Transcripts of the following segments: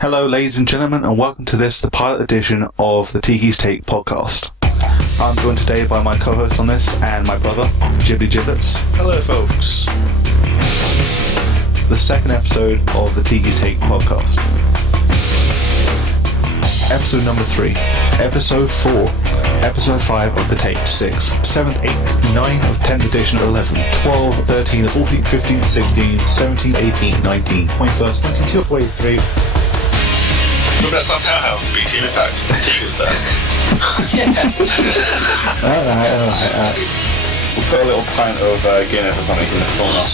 Hello, ladies and gentlemen, and welcome to the pilot edition of the Teaguey Take podcast. I'm joined today by my co-host on this and my brother, Ghibli Giblets. Hello, folks. The second episode of the Teaguey Take podcast. Episode number 3. Episode 4. Episode 5 of the Take 6. 7th, 8th, 9th of 10th edition, 11th, 12th, 13th, 14th, 15th, 16th, 17th, 18th, 19th, 21st, 22nd, 23rd. Look at some cowhounds, big team impact. Team was there. Alright. We'll put a little pint of Guinness or something in the corner.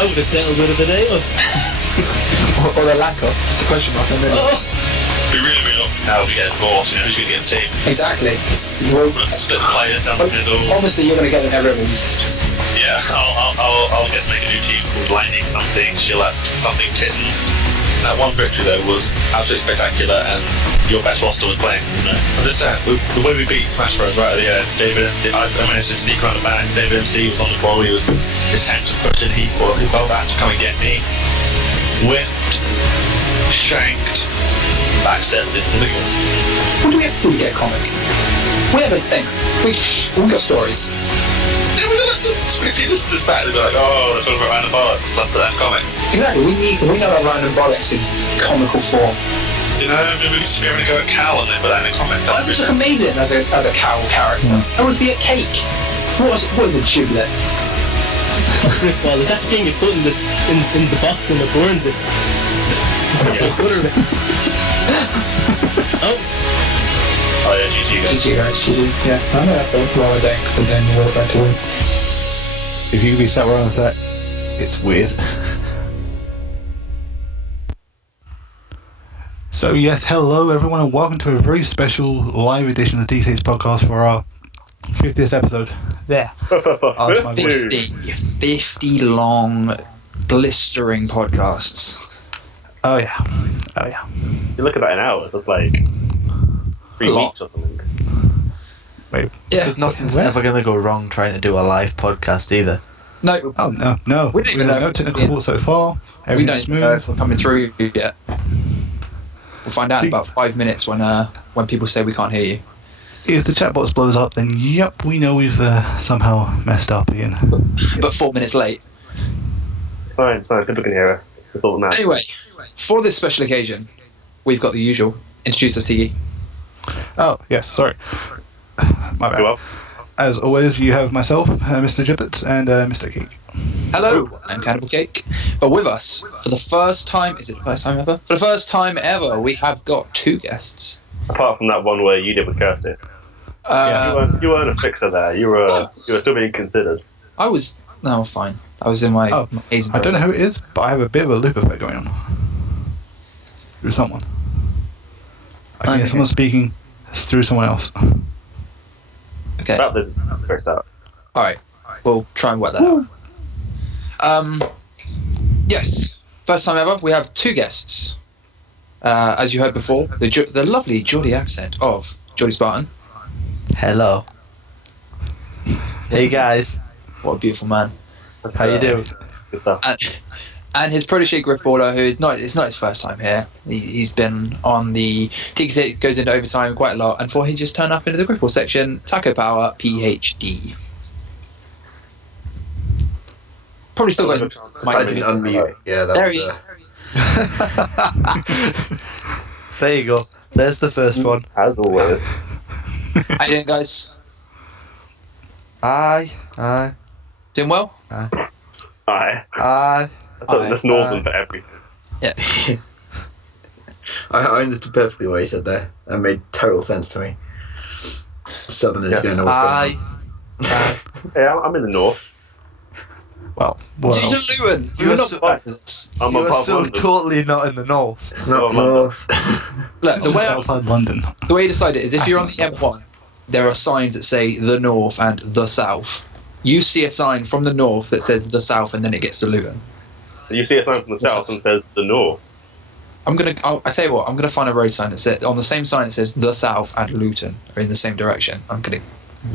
Oh, the settled bit of the day, or the lack of, just a question mark. We really don't now we get divorced, who's going to get the team? Exactly. We'll split the players down the middle. Obviously, you're going to get them everyone. Yeah, I'll get to make a new team called Lightning something, Sheila something Kittens. That one victory though was absolutely spectacular, and your best roster was playing. I'm just saying, the way we beat Smash Bros right at the end, David MC, I managed to sneak around the back. David MC was on the ball, his tanks were pushing, he well back to come and get me. Whiffed, shanked, backstepped into the goal. What do we have to do to get a comic? We have a thing. We got stories. Yeah, we don't this back, they'd be like, oh, let's talk about random bollocks, let's put that in comics. Exactly. We know about random bollocks in comical form. You know, maybe we just be able to go at Cal and then put that in a comic. That would look amazing as a cow character. That would be a cake. What is a giblet? Grifball. There's that thing you put in the box and it burns it. Oh yeah, GG guys. GG guys, GG. Yeah, I know that though. Well, I don't, because I'm doing the world to win. If you could be sat where I'm sat, it's weird. So yes, hello everyone and welcome to a very special live edition of the Teaguey Take podcast for our 50th episode. There. 50 long, blistering podcasts. Oh yeah. You look at that in hours, that's like 3 weeks or something. Wait. Yeah. Because nothing's ever going to go wrong trying to do a live podcast either. No. Oh no. We don't even know. No technical fault so far. We Everything's don't know if smooth. we're coming through yet. We'll find out in about 5 minutes when people say we can't hear you. If the chat box blows up, then yep, we know we've somehow messed up again. But 4 minutes late. It's fine, people can hear us. It's all that matters. Anyway, for this special occasion, we've got the usual. Introduce us, Teaguey. Oh yes, sorry. My bad. Well, As always, you have myself, Mr. Giblets, and Mr. Cake. Hello, I'm Cannibal Cake. But with us, for the first time, is it the first time ever? For the first time ever, we have got 2 guests. apart from that one where you did with Kirsty. You weren't a fixer there. You were still being considered. I was... No, fine. I was in my amazing... I don't know who it is, but I have a bit of a loop effect going on. Through someone. I can hear someone speaking through someone else. Okay. That didn't fix out. Alright. We'll try and work that out. Yes. First time ever, we have 2 guests. As you heard before, the lovely Geordie accent of Geordie Spartan. Hello. Hey guys. What a beautiful man. How you doing? Good stuff. And his protege Grifballer, who is not his first time here. He's been on the Teaguey Take goes into overtime quite a lot, and for he just turned up into the Grifball section, Taco Power PhD. Probably still got I didn't unmute. Yeah, that there was he is. There you go. There's the first one. As always. How you doing, guys? Aye. Doing well? Aye. That's northern for everything. Yeah. I understood perfectly what you said there. That made total sense to me. Southerners don't know what's going on. Yeah, I'm in the north. Well. You're Luton. You're not bastards. I'm You are above so London. totally not in the north. It's not Oh, north. Look, the outside London. way you decide it is if you're on the M1, there are signs that say the north and the south. You see a sign from the north that says the south, and then it gets to Luton. You see a sign from the south and says the north. I tell you what, I'm gonna find a road sign that says on the same sign it says the south and Luton are in the same direction. I'm gonna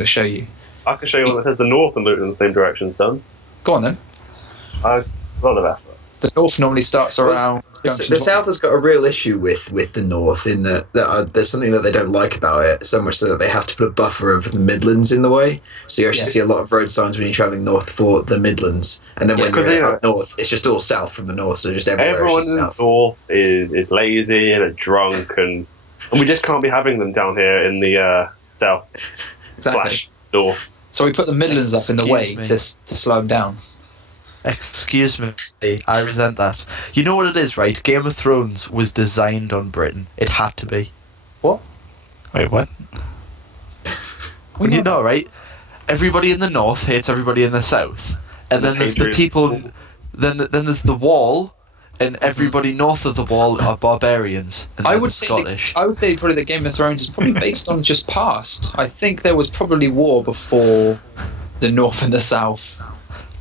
show you. I can show you one that says the north and Luton in the same direction, son. Go on then. I thought of that. The North normally starts around. The South has got a real issue with the North in that there's something that they don't like about it, so much so that they have to put a buffer over the Midlands in the way. So you actually see a lot of road signs when you're travelling north for the Midlands, and then when you're up north, it's just all south from the north. So just everyone in the north is lazy and drunk, and we just can't be having them down here in the south / north. So we put the Midlands up in the way to slow them down. Excuse me, I resent that. You know what it is, right? Game of Thrones was designed on Britain. It had to be. What? Wait, what? Well, you know, right? Everybody in the north hates everybody in the south, and then there's the people. Then there's the wall, and everybody north of the wall are barbarians. And I would say probably that Game of Thrones is probably based on just past. I think there was probably war before the north and the south.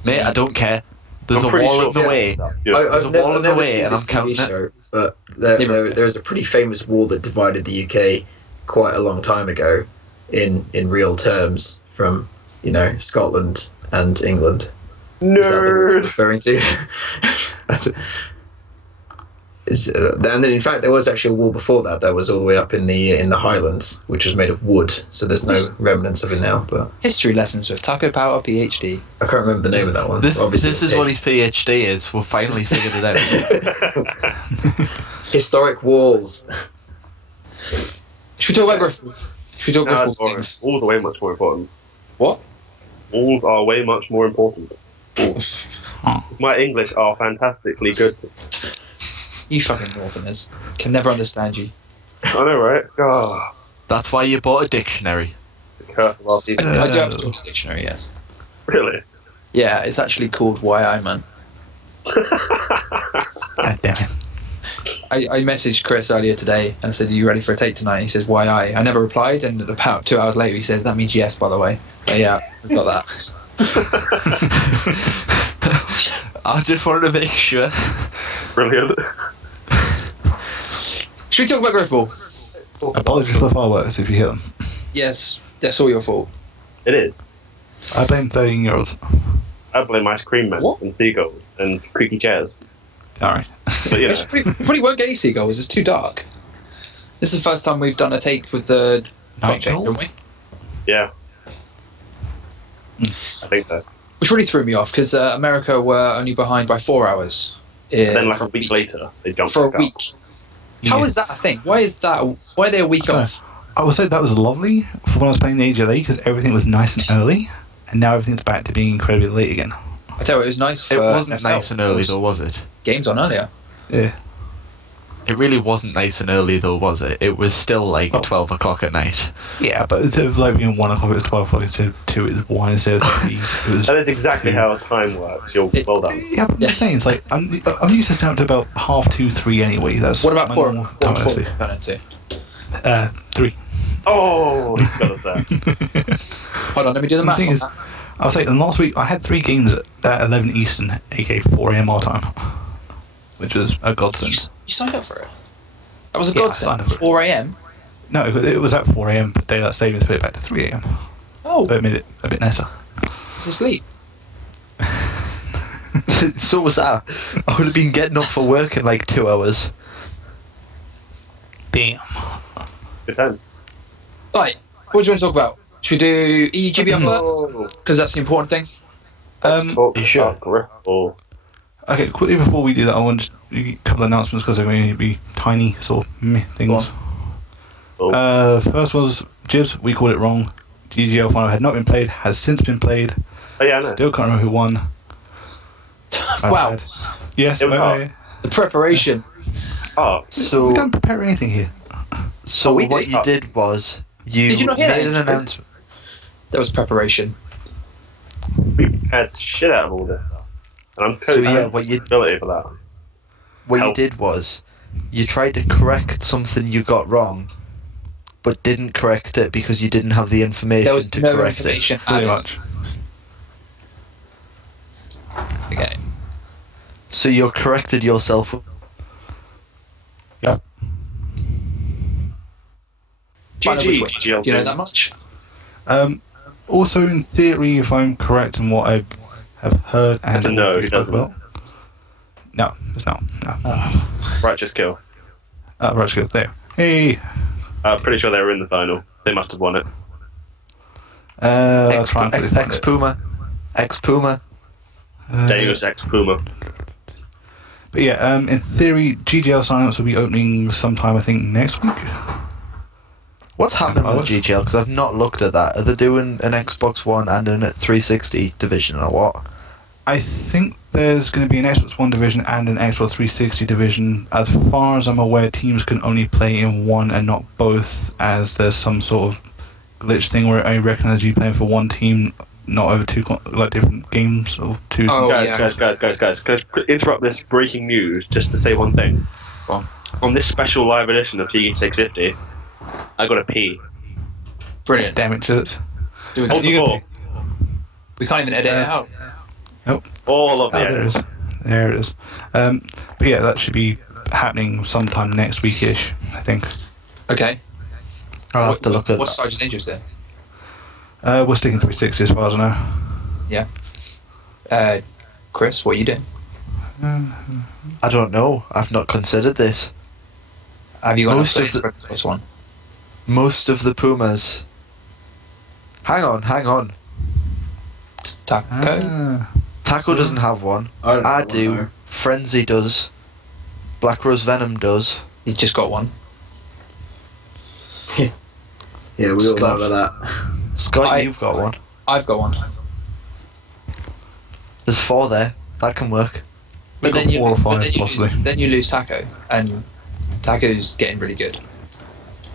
Mate, I don't care. There's a wall in the way. There's a wall in the way, and I'm counting it. But there is a pretty famous wall that divided the UK quite a long time ago, in real terms, from Scotland and England. Nerd. Is that the wall you're referring to? And then in fact there was actually a wall before that was all the way up in the Highlands, which was made of wood, so there's no remnants of it now. But history lessons with Taco Power PhD. I can't remember the name of that one. This is what his PhD is. We've finally figured it out. Historic walls. Should we talk about Grifball? Should we talk about Grifball things? Walls are way much more important. What? Walls are way much more important. My English are fantastically good. You fucking Northerners. Can never understand you. I know, right? Oh. That's why you bought a dictionary. The curse of our people. I do have a dictionary, yes. Really? Yeah, it's actually called YI, man. God damn it. I messaged Chris earlier today and said, "Are you ready for a take tonight?" He says, "YI." I never replied, and about 2 hours later he says, "That means yes, by the way." So yeah, we've got that. I just wanted to make sure. Brilliant. Should we talk about Grifball? Apologies for the fireworks if you hear them. Yes, that's all your fault. It is. I blame 13-year-olds. I blame ice cream men and seagulls and creaky chairs. Alright. But you know. We probably won't get any seagulls, it's too dark. This is the first time we've done a take with the night change, haven't we? Yeah. I think so. Which really threw me off, because America were only behind by 4 hours. Then like a week later, they jumped for back a week. up. How is that a thing? Why are they a week off? I would say that was lovely for when I was playing the AGLA, because everything was nice and early, and now everything's back to being incredibly late again. I tell you, it was nice for... It wasn't NFL. nice and early though, was it? Games on earlier. Yeah. It really wasn't nice and early though, was it? It was still like 12 o'clock at night. Yeah, but instead of like being 1 o'clock, it was 12 o'clock, instead of 2, it was 1, instead of 3, it was... That is exactly 2. how time works. You're well done. Yeah, but I'm just saying, it's like, I'm used to staying up to about 2:30, 3 anyway. That's What about my 4? normal time, What actually. 4? 3. Oh, you got us there. Hold on, let me do the math thing on is, that. I'll say, last week I had 3 games at 11 Eastern, aka 4 AM our time, which was a godsend. You signed up for it? That was a Yeah, I godsend. signed up for it. 4 AM? No, it was at 4 AM, but daylight savings put it back to 3 AM. Oh, So it made it a bit nicer. I was asleep. So was that. I would have been getting up for work in like 2 hours. Damn. Good time. Right, what do you want to talk about? Should we do EGBR first? Because that's the important thing. Let's talk sure? about Grifball. Okay, quickly before we do that, I want to do a couple of announcements because they're going to be tiny sort of meh things. First was Jibs, we called it wrong. GGL final had not been played, has since been played. Oh yeah, I know. Still can't remember who won. Wow. Yes, It was hard. The preparation. Oh, So, we don't prepare anything here. so we what did. you did was you Did you not hear made that? an announcement. There was preparation. we had shit out of all this stuff. And I'm So totally yeah, what you responsibility for that. What you Help. did was, you tried to correct something you got wrong, but didn't correct it because you didn't have the information There was to no correct information Pretty added. much. Okay. it. So you corrected yourself. Yep. Find out which way. GG, Do you know that much? Also, in theory, if I'm correct in what I have heard and That's a no, he spoke doesn't. about, No, it's not. No. Righteous Kill. Right, good. There. Hey. I'm pretty sure they were in the final. They must have won it. Let's try and quickly find it. Ex Puma. Deus Ex Puma. But yeah, in theory, GGL signups will be opening sometime, I think, next week. What's happening with GGL? Because I've not looked at that. Are they doing an Xbox One and a 360 division or what? I think there's going to be an Xbox One division and an Xbox 360 division. As far as I'm aware, teams can only play in one and not both, as there's some sort of glitch thing where it only recognises you playing for one team, not over two different games or two. Oh, guys, can I interrupt this breaking news just to say one thing? Go on. On this special live edition of Teaguey 650, I got a P. Brilliant. Damn it, Chillets. Hold the ball. We can't even edit it out. Nope. All of the There it is. There it is. But yeah, that should be happening sometime next weekish, I think. Okay. I'll have to look at What that. Sergeant Angel's there? We're sticking 360 as far as I know. Chris, what are you doing? I don't know. I've not considered this. Have you got Most enough of space for this one? Most of the Pumas. Hang on. Taco? Taco doesn't have one. I do. Frenzy does. Black Rose Venom does. He's just got one. Yeah, we all know Scott. about that. Scott, you've got one. I've got one. There's 4 there. That can work. But Got then you, 4 or 5 but then you possibly. lose, then you lose Taco, and Taco's getting really good.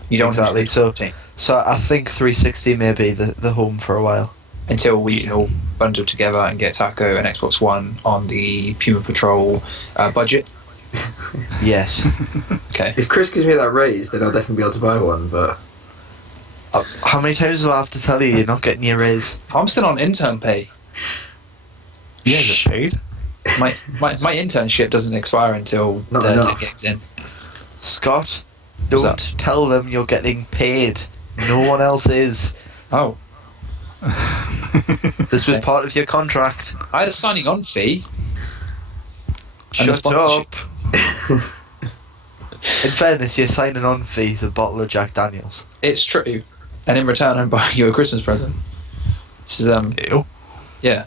You don't Exactly, lose the team So I think 360 may be the home for a while. until we can all bundle together and get Taco and Xbox One on the Puma Patrol budget. Yes. Okay. If Chris gives me that raise, then I'll definitely be able to buy one. But How many times do I have to tell you you're not getting your raise? I'm still on intern pay. Yeah, is it paid? My internship doesn't expire until Not 10 enough. games in. Scott, What's don't tell them you're getting paid. No one else is. Oh, This was part of your contract. I had a signing on fee. And a Shut sponsorship. up. In fairness, you're signing on fees a bottle of Jack Daniels. It's true. And in return, I'm buying you a Christmas present. This is, Ew. yeah.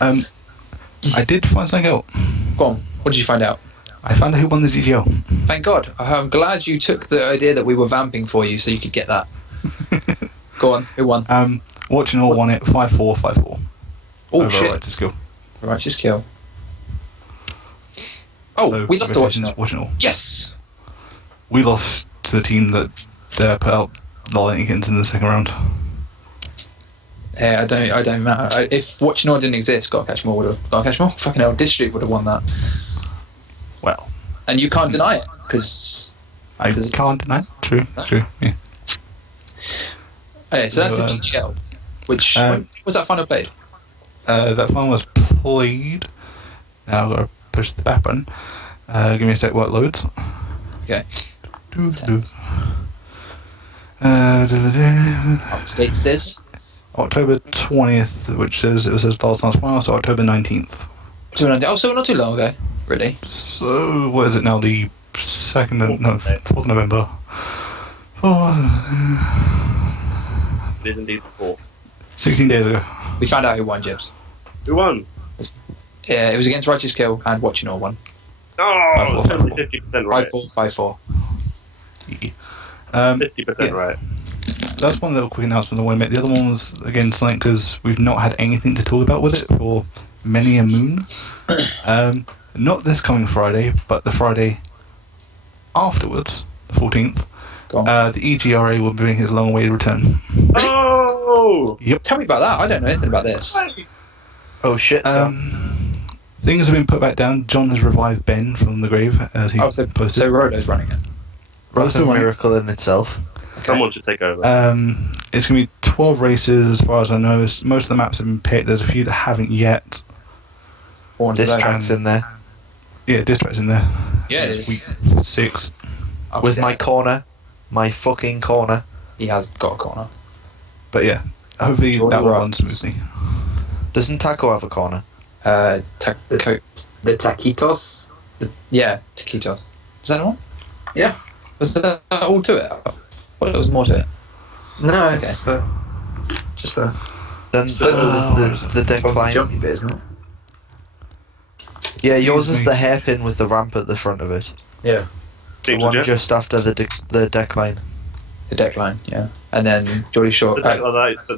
I did find something out. Go on. What did you find out? I found out who won the GGL. Thank God. I'm glad you took the idea that we were vamping for you so you could get that. Go on. Who won? Watching All won it 5-4, 5-4. Oh, Over shit. Right to skill. Righteous kill. Oh, So, we lost to Watching congratulations, All. Watching All. Yes! We lost to the team that put out Lollinkins in the second round. Yeah, I don't matter. If Watching All didn't exist, Gotta Catch More would have. Gotta Catch More? Fucking hell, District would have won that. Well, And you can't deny it, because. I can't deny. True, true. Yeah. Okay, so that's the So, GGL. Which. um, when was that final played? That one was played. Now I've got to push the back button. Give me a sec while it loads. Okay. Doo-doo. Up to date says. October 20th, which says it was his last night's final, so October 19th. Oh, so not too long ago, really. So, what is it now? The 4th November. It is indeed the 4th. 16 days ago. We found out who won, Jibs. Who won? Yeah, it was against Righteous Kill and Watching All won. Oh, 5-4. totally 50% right. 5-4, 5-4. 50% yeah. right. That's one little quick announcement I want to make. The other one was, again, something because we've not had anything to talk about with it for many a moon. Not this coming Friday, but the Friday afterwards, the 14th, Go on. the EGRA will be making its long-awaited return. Oh! Yep. Tell me about that. I don't know anything about this. Oh shit, so. Things have been put back down. John has revived Ben from the grave, as he So posted. Rodo's running it. That's a still running. miracle in itself. Someone should take over. It's going to be 12 races, as far as I know. Most of the maps have been picked. There's a few that haven't yet. This track's in there. Yeah, Distract's in there. Yeah, it It's is. week 6. Oh, With yeah. my corner. My fucking corner. He has got a corner. But yeah, hopefully Jordan that will run runs. smoothly. Doesn't Taco have a corner? Taco. the taquitos. Taquitos. Is that the one? Yeah. Was that all to it? Well, there was more to it. No, it's just the Then the decline. jumpy bit, isn't it? Yeah, yours is me. the hairpin with the ramp at the front of it. Yeah. The Seems one legit. just after the decline. The deckline, yeah. And then Geordie Shore,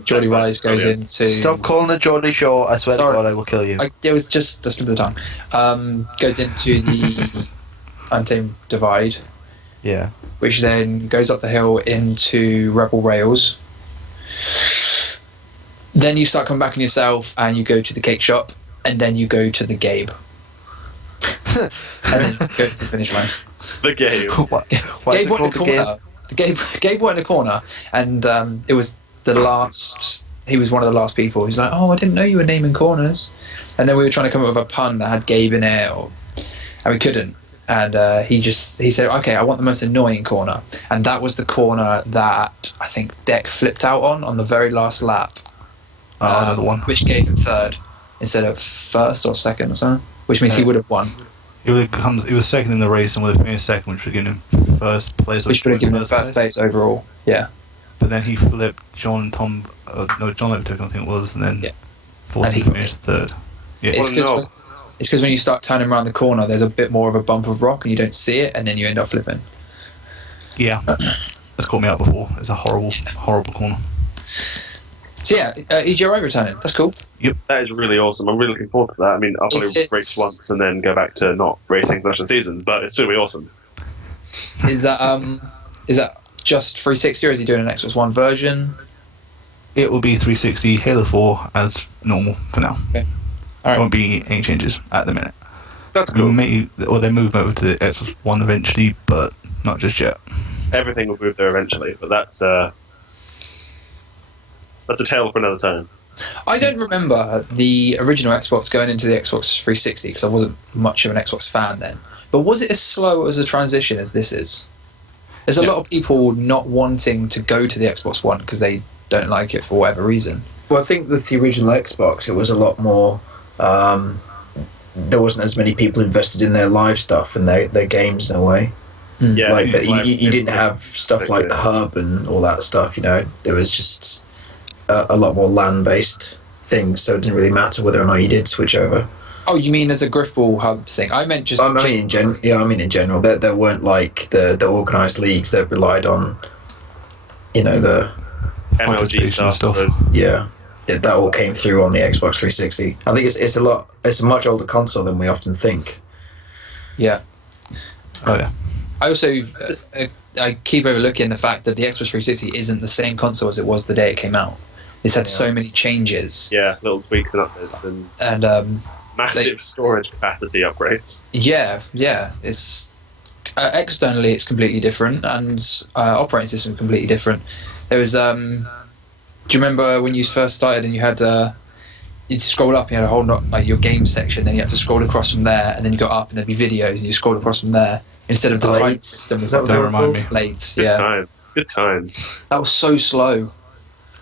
Geordie Rise goes into. Stop calling it Geordie Shore. I swear Sorry. to God, I will kill you. It was just slip of the tongue. Goes into the Untamed Divide, Yeah. which then goes up the hill into Rebel Rails. Then you start coming back on yourself, and you go to the cake shop, and then you go to the Gabe, and then you go to the finish line. The game. Why is Gabe it went in called the the game? corner. Gabe went in the corner, and it was the last. He was one of the last people. He's like, "Oh, I didn't know you were naming corners," and then we were trying to come up with a pun that had Gabe in it, and we couldn't. And he said, "Okay, I want the most annoying corner," and that was the corner that I think Deck flipped out on the very last lap. Another one. Which gave him third instead of first or second or something, which means he would have won. He was second in the race and would have finished second, which would have given him first place. Which would have given him first place overall. Yeah. But then he flipped John Lipton, I think it was, and then fourth And he finished third. Yeah. It's because when you start turning around the corner, there's a bit more of a bump of rock, and you don't see it, and then you end up flipping. Yeah. That's caught me out before. It's a horrible corner. So yeah, EGRI returning. That's cool. That is really awesome. I'm really looking forward to that. I mean, I'll probably race once and then go back to not racing for the rest of the season, but it's still really awesome. Is that just 360, or is he doing an Xbox One version? It will be 360 Halo 4 as normal for now. Okay. All There right. won't be any changes at the minute. That's cool. Or they move over to the Xbox One eventually, but not just yet. Everything will move there eventually, but that's a tale for another time. I don't remember the original Xbox going into the Xbox 360 because I wasn't much of an Xbox fan then. But was it as slow as a transition as this is? There's a lot of people not wanting to go to the Xbox One because they don't like it for whatever reason. Well, I think with the original Xbox, it was a lot more. There wasn't as many people invested in their live stuff and their games in a way. Yeah, Like you didn't have stuff like the hub and all that stuff. You know, there was just a lot more LAN-based things, so it didn't really matter whether or not you did switch over. Oh, you mean as a Grifball hub thing? I meant just. I mean in general, there weren't like the organised leagues that relied on, the MLG Participation stuff. stuff. that all came through on the Xbox 360. I think it's a much older console than we often think. Yeah. Oh yeah. I also I keep overlooking the fact that the Xbox 360 isn't the same console as it was the day it came out. It's had so many changes. Yeah, little tweaks and updates and massive storage capacity upgrades. Yeah. It's externally it's completely different, and operating system completely different. There was do you remember when you first started and you had you'd scroll up and you had a whole like your game section, then you had to scroll across from there, and then you go up and there'd be videos and you scrolled across from there instead of the type Blades. system. Is that what they Don't were remind called? me. Blades, Good times. that was so slow.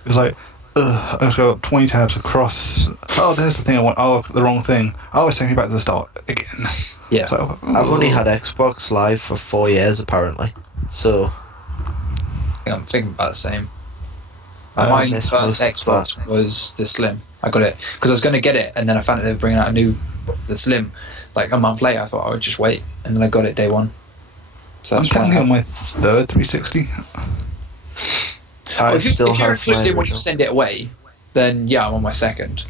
It's like, I just go up 20 tabs across. Oh, there's the thing I want. Oh, the wrong thing. Oh, it's taking me back to the start again. Yeah. So, I've only had Xbox Live for 4 years apparently, so I think I'm thinking about the same. I My miss first most of Xbox that. was the Slim. I got it because I was going to get it, and then I found out they were bringing out the Slim like a month later. I thought I would just wait, and then I got it day one. So I'm that's technically on fine. my third 360. I If still you're have included my when you original. send it away, then yeah, I'm on my second.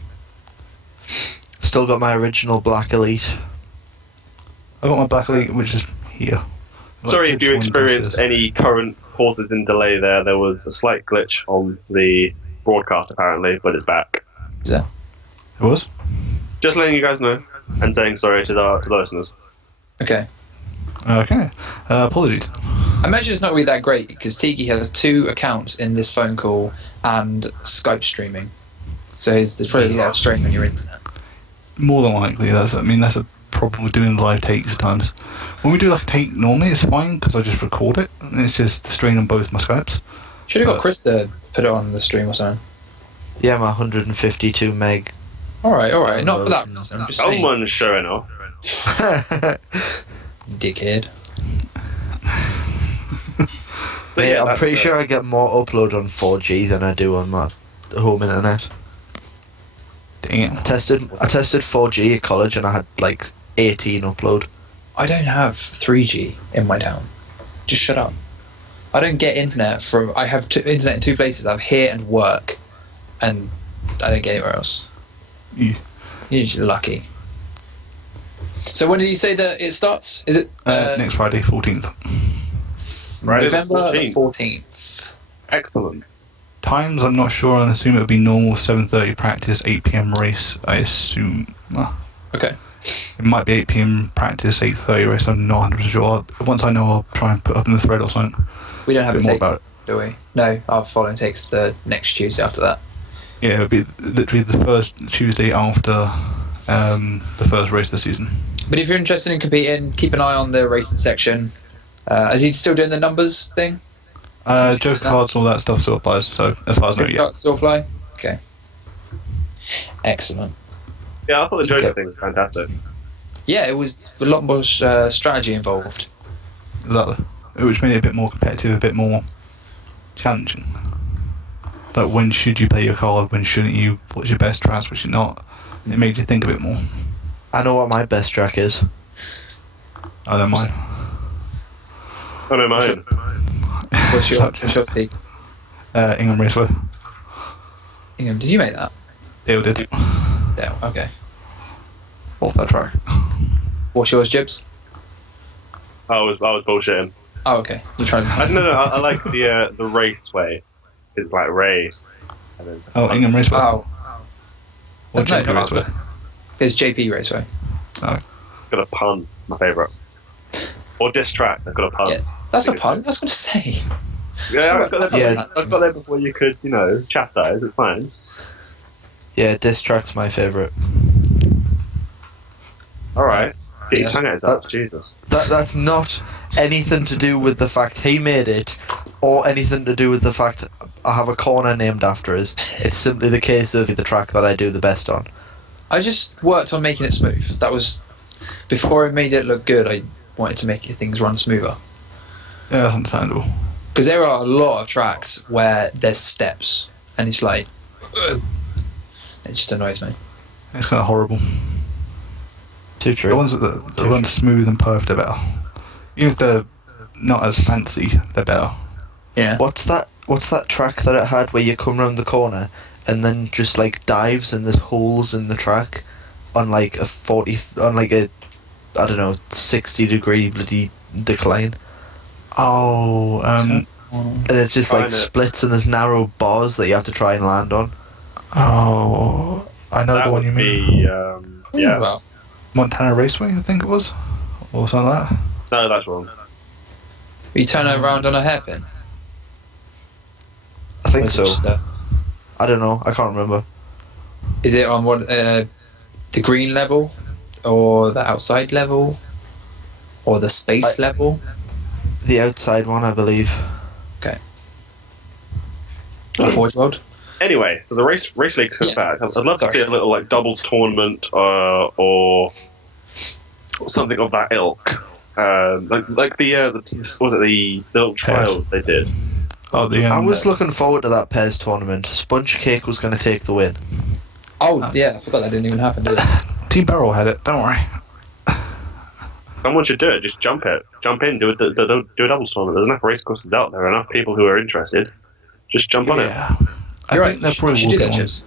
Still got my original Black Elite. I got my Black Elite, which is here. Sorry if you One experienced versus- any current pauses in delay there. There was a slight glitch on the broadcast apparently, but it's back. It was? Just letting you guys know and saying sorry to the listeners. Okay. Okay. Apologies. I imagine it's not really that great because Teaguey has 2 accounts in this phone call and Skype streaming. So there's probably a lot of strain on your internet. More than likely, that's a problem with doing live takes at times. When we do like a take normally, it's fine because I just record it, and it's just the strain on both my Skypes. Should have got Chris to put it on the stream or something. Yeah, my 152 meg. All right. Not for that reason. I'm just saying. Someone's showing off. Dickhead. So, Yeah, I'm pretty that's, sure I get more upload on 4G than I do on my home internet. Damn. I tested 4G at college and I had like 18 upload. I don't have 3G in my town. Just shut up. I don't get internet from. I have internet in two places. I have here and work, and I don't get anywhere else. Yeah. You're lucky. So when did you say that it starts? Is it Next Friday, 14th. Right, November 14th. 14th? Excellent. Times, I'm not sure. I assume it would be normal 7:30 practice, 8 p.m. race. I assume. Okay. It might be 8 p.m. practice, 8:30 race. I'm not 100% sure. Once I know, I'll try and put up in the thread or something. We don't have a a bit more take, about it. do we? No, our following takes the next Tuesday after that. Yeah, it would be literally the first Tuesday after the first race of the season. But if you're interested in competing, keep an eye on the racing section. Is he still doing the numbers thing? Joker cards and all that stuff still applies, so as far as I know, yeah. Cards still apply? Okay. Excellent. Yeah, I thought the Joker thing was fantastic. Yeah, it was a lot more strategy involved. Exactly. Which made it a bit more competitive, a bit more challenging. Like, when should you play your card, when shouldn't you, what's your best track, what's your not. It made you think a bit more. I know what my best track is. I don't mind. I don't mind. What's your team? Ingham Raceway. Ingham, did you make that? Dale did. Yeah, okay. Off that track. What's yours, Jibs? I was bullshitting. Oh, okay. You're trying to... No, I like the raceway. It's like race. And then Oh, Ingham Raceway. Oh. Or No, JP no, Raceway. It's JP Raceway. got a pun. My favourite. Or diss track. I've got a pun. Yeah, that's a pun. I was going to say. Yeah, I've got Yeah. there before you could, chastise. It's fine. Yeah, diss track's my favourite. All right. Get your Yes. tongue out his ass, Jesus. That's not anything to do with the fact he made it, or anything to do with the fact I have a corner named after us. It's simply the case of the track that I do the best on. I just worked on making it smooth. That was... Before I made it look good, I wanted to make things run smoother. Yeah, that's understandable. Because there are a lot of tracks where there's steps, and it's like... Ugh. It just annoys me. It's kind of horrible. Too true. The ones that the ones smooth and perfect are better. Even if they're not as fancy, they're better. Yeah. What's that track that it had where you come round the corner and then just like dives and there's holes in the track on like a 60-degree bloody decline? Oh, And it just like splits and there's narrow bars that you have to try and land on. oh, I know That the one would you mean. be, yeah. Well, Montana Raceway, I think it was, or something like that. No, that's wrong. you turn it around on a hairpin. I think Or is it so. just, I don't know. I can't remember. is it on the green level, or the outside level, or the space level? The outside one, I believe. Okay. Forge World. Anyway, so the race league comes back. I'd love to see a little like doubles tournament or something of that ilk. Like the was it the little trials they did? Oh, I was looking forward to that Pairs tournament. Sponge Cake was going to take the win. Oh, yeah, I forgot that didn't even happen, did it? Team Barrel had it. Don't worry. Someone should do it. Just jump in, do a doubles tournament. There's enough race courses out there, enough people who are interested. Just jump on it. Yeah, I You're think right. they're probably You should do walking that, on. Chips.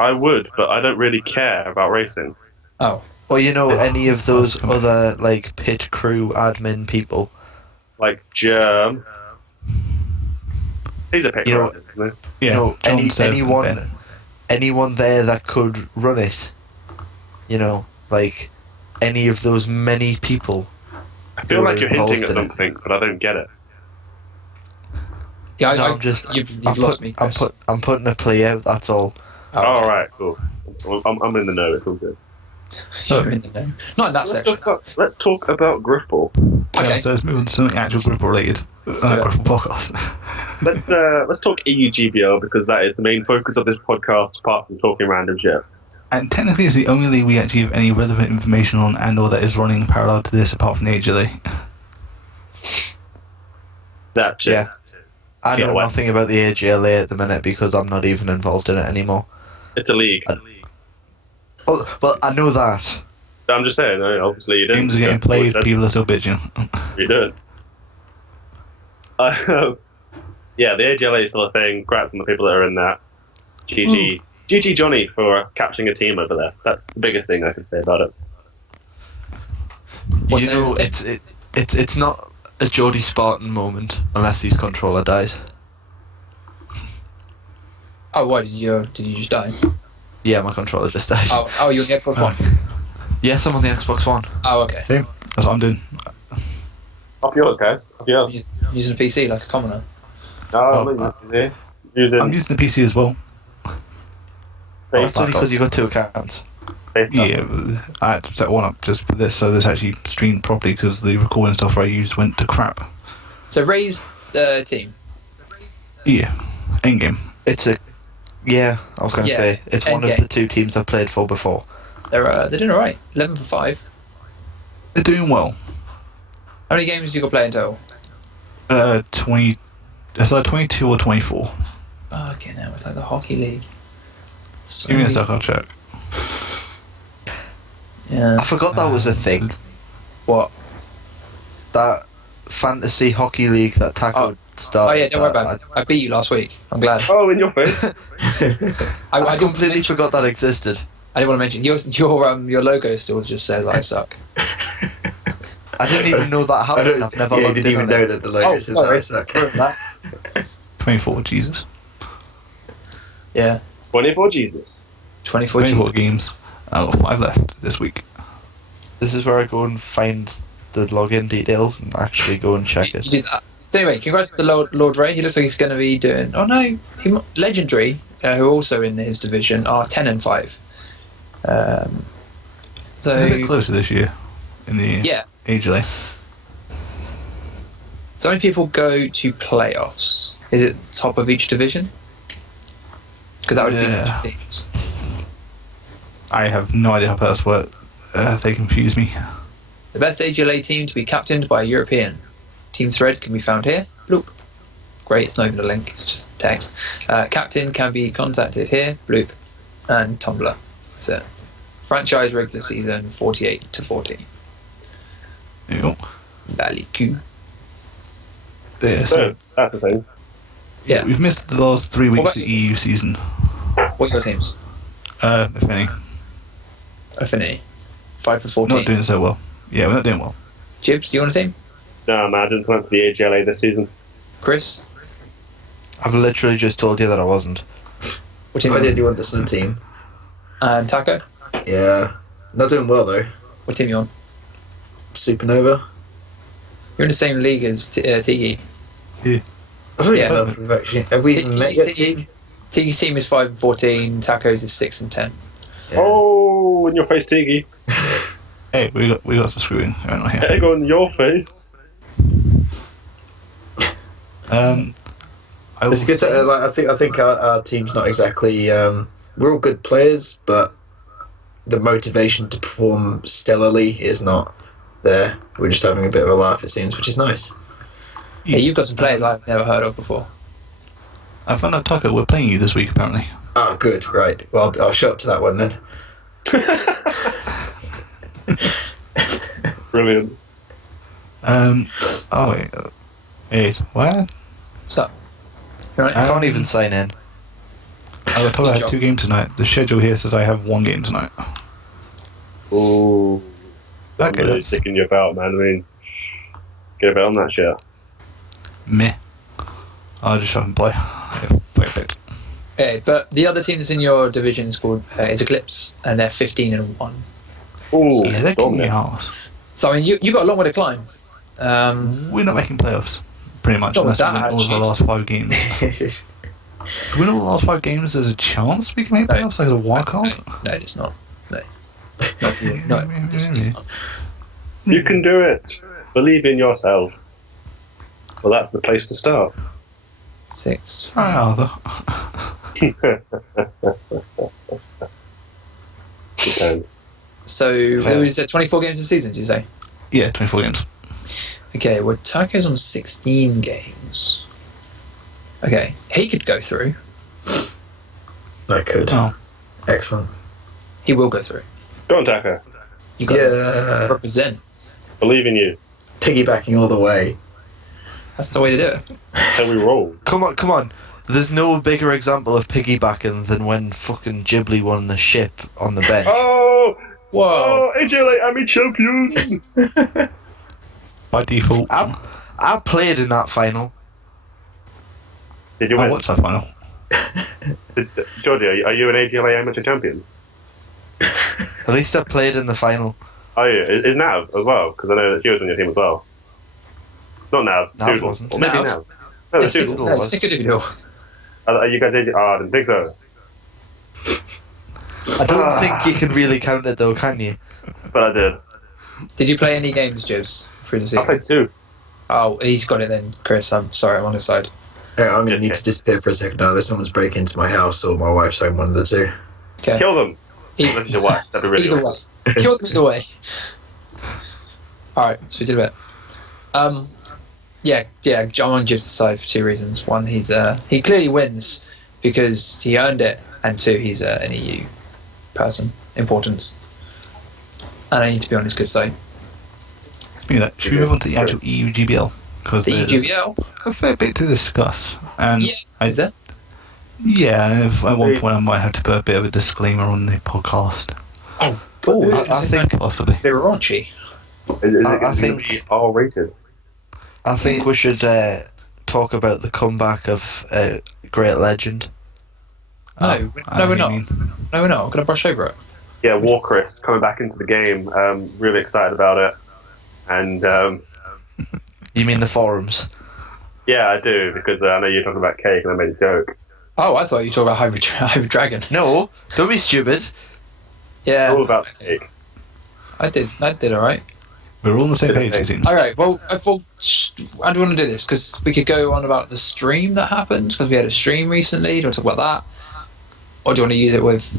I would, but I don't really care about racing. Oh. Or any of those That's coming. other like pit crew admin people. Like Germ. He's a pit You know- rider, isn't Yeah, John Seb, anyone Ben. anyone there that could run it. Like any of those many people. he? I feel like you're involved hinting at in it. something, but I don't get it. Yeah, No, you've lost me, Chris. I'm putting a play out. That's all. Oh, All right, cool. Well, I'm in the know. It's all good. You're in the know. Not in that section. Let's talk about Grifball. Yeah, Okay. so let's move on to something actual group related. do it. Griffball podcast. Let's talk EUGBL because that is the main focus of this podcast, apart from talking random shit. And technically, it's the only league we actually have any relevant information on, and/or that is running parallel to this, apart from the HLA. That too. Yeah. I know nothing about the AGLA at the minute because I'm not even involved in it anymore. It's a league. Well, I know that. I'm just saying, obviously you didn't. Games are getting played, people are still bitching. You did. Yeah, the AGLA is still a thing. Congrats on the people that are in that. GG Johnny for capturing a team over there. That's the biggest thing I can say about it. What's You the name know, of the it's not a Jody Spartan moment unless his controller dies. Oh, why did you just die? Yeah, my controller just died. Oh, you're on the Xbox One. Yes, I'm on the Xbox One. Oh, okay. Same. That's what I'm doing. Off yours, guys. Off yours. Using a PC like a commoner. I'm using the PC as well. That's only because you got 2 accounts. Yeah, I had to set one up just for this, so this actually streamed properly because the recording software I used went to crap. So Ray's team. Yeah, endgame. Yeah, I was going to say it's one of the 2 teams I've played for before. They're doing alright. 11 for 5. They're doing well. How many games you got play in total? 20. It's like 22 or 24. Oh, okay, now it's like the hockey league. So Give me a sec, I'll check. Yeah. I forgot that was a thing. What? That fantasy hockey league that Taco started. Oh yeah, don't worry about it. I beat you last week. I'm glad. Oh, in your face. I completely forgot that existed. I didn't want to mention your logo still just says I suck. I didn't even know that happened. I've never logged didn't in even on know it. that the logo says that I suck. 24, Jesus. Yeah. 24 Jesus. 24 games. I've got 5 left this week. This is where I go and find the login details and actually go and check it. You do that. So anyway, congrats to Lord Ray. He looks like he's going to be doing. Oh no, Legendary, who are also in his division, are 10 and 5. So It's a bit closer this year in the HLA. So many people go to playoffs. Is it top of each division? Because that would be 2 teams. I have no idea how playoffs work. They confuse me. The best AGLA team to be captained by a European. Team thread can be found here. Bloop. Great, it's not even a link, it's just text. Captain can be contacted here. Bloop. And Tumblr. That's it. Franchise regular season 48 to 40. There you go. Valley Q. Yeah, So, that's the thing. Yeah. We've missed the last 3 weeks What of about EU season. What are your teams? If any. Affinity. 5 for 14. Not doing so well. Yeah, we're not doing well. Jibs, do you want a team? No, man, I didn't sign up for the AGLA this season. Chris? I've literally just told you that I wasn't. What team? Why did you want this on the team? And Taco? Yeah. Not doing well though. What team you on? Supernova. You're in the same league as Teaguey. I don't Yeah. even know if we've actually. Have we even met yet, team? Teaguey's team is 5 and 14, Taco's is 6 and 10. Yeah. Oh, in your face, Teaguey. Hey, we got some screwing going on here. Egg on your face. It's good to, I think our team's not exactly. We're all good players, but the motivation to perform stellarly is not there. We're just having a bit of a laugh, it seems, which is nice. Yeah, you've got some players I've never heard of before. I found out, Taco, we're playing you this week, apparently. Oh, good, right. Well, I'll show up to that one then. Brilliant. Oh, wait. Hey, what? What's up? You alright? I can't even sign in. I was told I had 2 games tonight. The schedule here says I have 1 game tonight. Ooh. Okay, Really that's sticking your belt, man. I mean, get a bit on that shit. meh. I'll just shop and play. Play a bit. Okay, but the other team that's in your division is called is Eclipse, and they're 15 and 1. Ooh, Yeah, they're strong kicking me there. arse. So I mean, you got a long way to climb. We're not making playoffs, pretty much, Not unless we that, win all of the actually. last 5 games. If we win all the last 5 games, there's a chance we can make No. playoffs, like a wild card. No, it's not. No. Not you. No, it's not. You can do it. Believe in yourself. Well, that's the place to start. 6. Rather. Good times. So it was 24 games a season, did you say? Yeah, 24 games. Okay, well, Taco's on 16 games. Okay, he could go through. I could. Oh. Excellent. He will go through. Go on, Taka. You got to represent. Believe in you. Piggybacking all the way. That's the way to do it. That's how we roll. Come on. There's no bigger example of piggybacking than when fucking Ghibli won the ship on the bench. Oh! Whoa. Oh, AJLA, I'm a champion! By default. I played in that final. Did you I win? watched that final. Georgie, are you an AGLA amateur champion? At least I played in the final. Are you? Is Nav as well? Because I know that she was on your team as well. Not Nav. Nav Doodle. wasn't. Or maybe Nav? Nav. No, Yes, Doodle. Doodle. Snickerdoodle. Are you guys AGLA? I didn't think so. I don't think you can really count it though, can you? But I did. Did you play any games, Jibs, through the I season? played 2. Oh, he's got it then, Chris. I'm sorry, I'm on his side. Hey, I'm going to need to disappear for a second now. There's someone's breaking into my house or my wife's home, one of the two. Okay. Kill them. E- Unless it's your wife. That'd be really either awesome. way. Kill them either way. Alright, so we did a bit. Yeah, I'm on Jibs' side for 2 reasons. One, he clearly wins because he earned it, and 2, he's an EU person, importance. And I need to be on his good side. Speaking of that, should we move on to the actual EU GBL? Because The there's EGBL? a fair bit to discuss. And Yeah, is there? Yeah, at one point I might have to put a bit of a disclaimer on the podcast. Oh, cool. I think Possibly. They're raunchy. Is it I going to think- be R-rated? I think we should talk about the comeback of a great legend. No, I no, know we're what not. you mean. No, we're not. I'm going to brush over it. Yeah, War Chris coming back into the game. Really excited about it. And You mean the forums? yeah, I do, because I know you're talking about cake and I made a joke. Oh, I thought you were talking about Hybrid Dragon. No, don't be stupid. Yeah, All about cake. I did alright. We're all on the same page, it seems. Alright, well, I do want to do this because we could go on about the stream that happened because we had a stream recently. Do you want to talk about that? Or do you want to use it with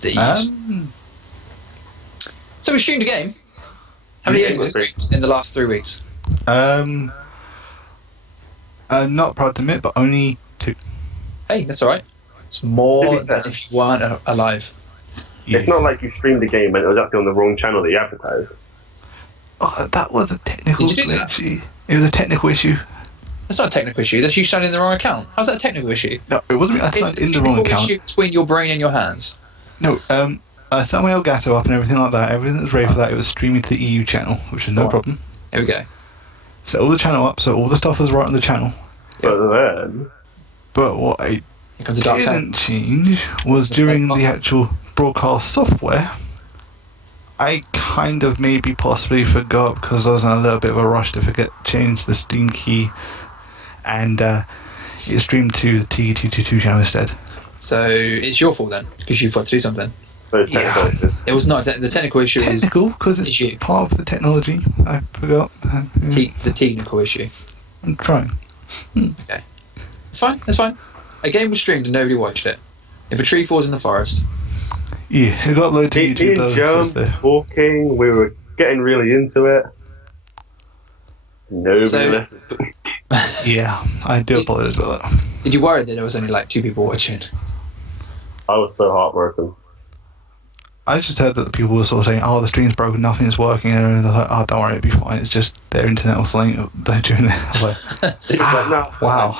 the. So we streamed a game. How many games have we streamed in the last 3 weeks? I'm not proud to admit, but only 2. Hey, that's alright. It's more than if you weren't alive. Yeah. It's not like you streamed the game and it was actually on the wrong channel that you advertised. Oh, that was a technical Did you do that? glitch. It was a technical issue. That's not a technical issue. That's you signing in the wrong account. How's that a technical issue? No, it wasn't. I signed in the wrong account. Issue between your brain and your hands. No, I set my Elgato up and everything like that. Everything was ready for that. It was streaming to the EU channel, which is no Go on. problem. Here we go. Set all the channel up, so all the stuff was right on the channel. But then, But what I Here comes the dark side. didn't change was during the actual broadcast software. I kind of maybe possibly forgot because I was in a little bit of a rush to change the Steam key, and it streamed to the Teaguey 222 channel instead. So it's your fault then, because you forgot to do something. those technical Yeah. issues. It was not the technical issue. Technical, because it's issue. part of the technology. I forgot. Is the technical issue. I'm trying. It's fine. It's fine. A game was streamed and nobody watched it. If a tree falls in the forest, Yeah, it got loaded to Me YouTube and though. so Joe it's there. talking, we were getting really into it. Nobody So- listened. Yeah, I do apologise about that. did you worry that there was only like 2 people watching? I was so heartbroken. I just heard that the people were sort of saying, "Oh, the stream's broken, nothing's working," and they're like, "Oh, don't worry, it'll be fine. It's just their internet was something they're doing it." I was like, It was like, no, "Wow,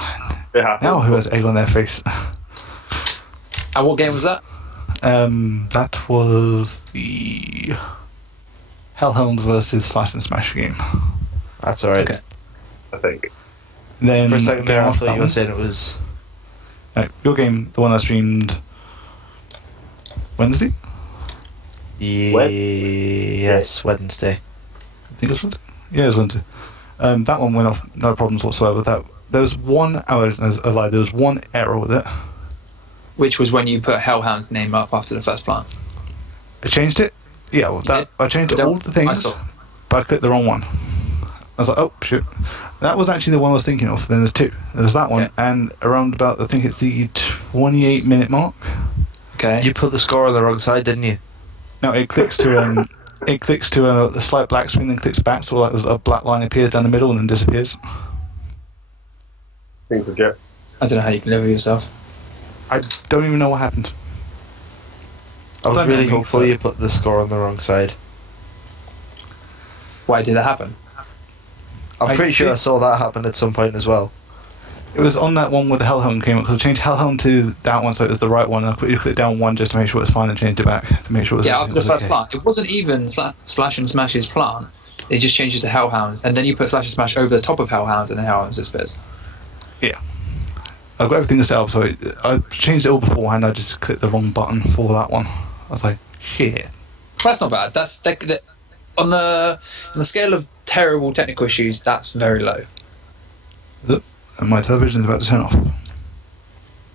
it happened. now who has egg on their face?" And what game was that? That was the Hellhound versus Slash and Smash game. That's alright. Okay. I think. Then For a second there, I after thought that you were one- saying it was. No, your game, the one I streamed Wednesday. Yes, Wednesday. I think it was Wednesday. Yeah, it was Wednesday. That one went off, no problems whatsoever. There was one hour, there was one error with it. Which was when you put Hellhound's name up after the first plant. I changed it. Yeah, well, did? I changed Yeah, all the I things, saw. but I clicked the wrong one. I was like, oh shit. That was actually the one I was thinking of. Then there's 2. There's that one, Okay. and around about, I think it's the 28-minute mark. Okay. You put the score on the wrong side, didn't you? No, it clicks to a slight black screen, then clicks back, so like there's a black line appears down the middle and then disappears. Things legit. I don't know how you can live with yourself. I don't even know what happened. I was don't really know, hopeful but- you put the score on the wrong side. Why did that happen? I'm I pretty sure I think- saw that happen at some point as well. It was on that one where the Hellhound came up, because I changed Hellhound to that one so it was the right one, and I quickly clicked down one just to make sure it was fine and changed it back to make sure it was Yeah, after the everything was first okay. plant. It wasn't even Slash and Smash's plant. They just changed it to Hellhounds, and then you put Slash and Smash over the top of Hellhounds, and then Hellhounds disappears. I've got everything set up, so I changed it all beforehand, I just clicked the wrong button for that one. I was like, shit. That's not bad. That's on the scale of terrible technical issues. That's very low. And my television's about to turn off.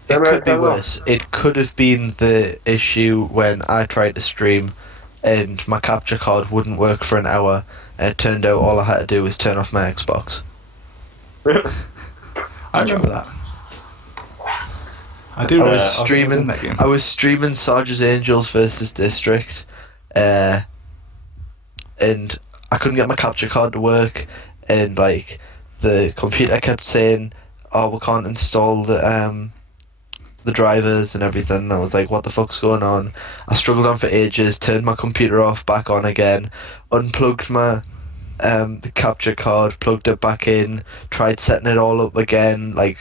It could be worse. It could have been the issue when I tried to stream and my capture card wouldn't work for an hour, and it turned out all I had to do was turn off my Xbox. I remember that. I do. I was in streaming. that game. I was streaming Sarge's Angels versus District, and I couldn't get my capture card to work, and like the computer kept saying, "Oh, we can't install the drivers and everything." And I was like, "What the fuck's going on?" I struggled on for ages. Turned my computer off, back on again, unplugged my the capture card, plugged it back in, tried setting it all up again, like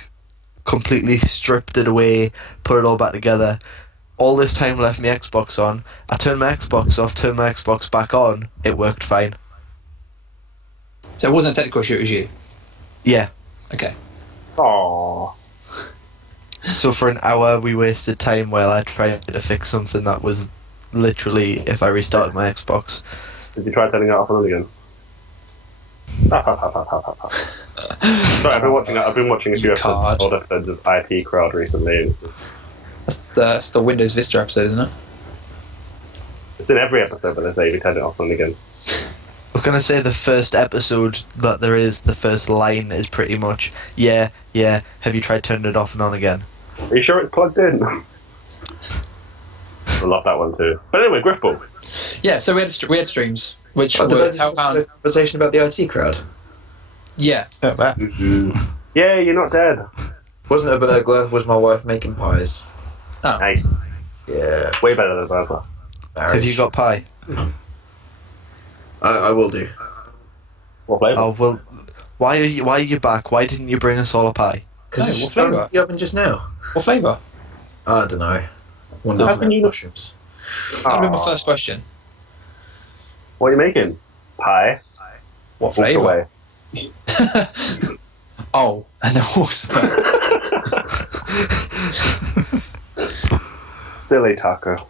completely stripped it away, put it all back together. All this time left my Xbox on. I turned my Xbox off, turned my Xbox back on. It worked fine. So it wasn't a technical issue. It was you. Yeah. Okay. Aww. So for an hour we wasted time while I tried to fix something that was literally if I restarted my Xbox. Did you try turning it off and on again? Sorry, I've been watching a few Card. old episodes of IT Crowd recently. That's the Windows Vista episode, isn't it? It's in every episode, but they say you turn it off and on again. I was gonna say the first episode that there is, the first line is pretty much, yeah, have you tried turning it off and on again? Are you sure it's plugged in? I love that one too. But anyway, Grifball. Yeah. So we had streams, which Oh, were was Hellhounds. conversation about the IT crowd. Yeah. Yeah, that. Yeah, you're not dead. Wasn't a burglar. Was my wife making pies? Nice. Yeah. Way better than Burglar. Have you got pie? I will do. What flavour? Oh well, why are you back? Why didn't you bring us all a pie? Because No, it's what just going flavour? into the oven just now. What flavour? I don't know. One How of can those you- mushrooms. That'd be my Aw. first question. What are you making? Pie? What Walk flavour? away. Oh, and then also. Silly taco.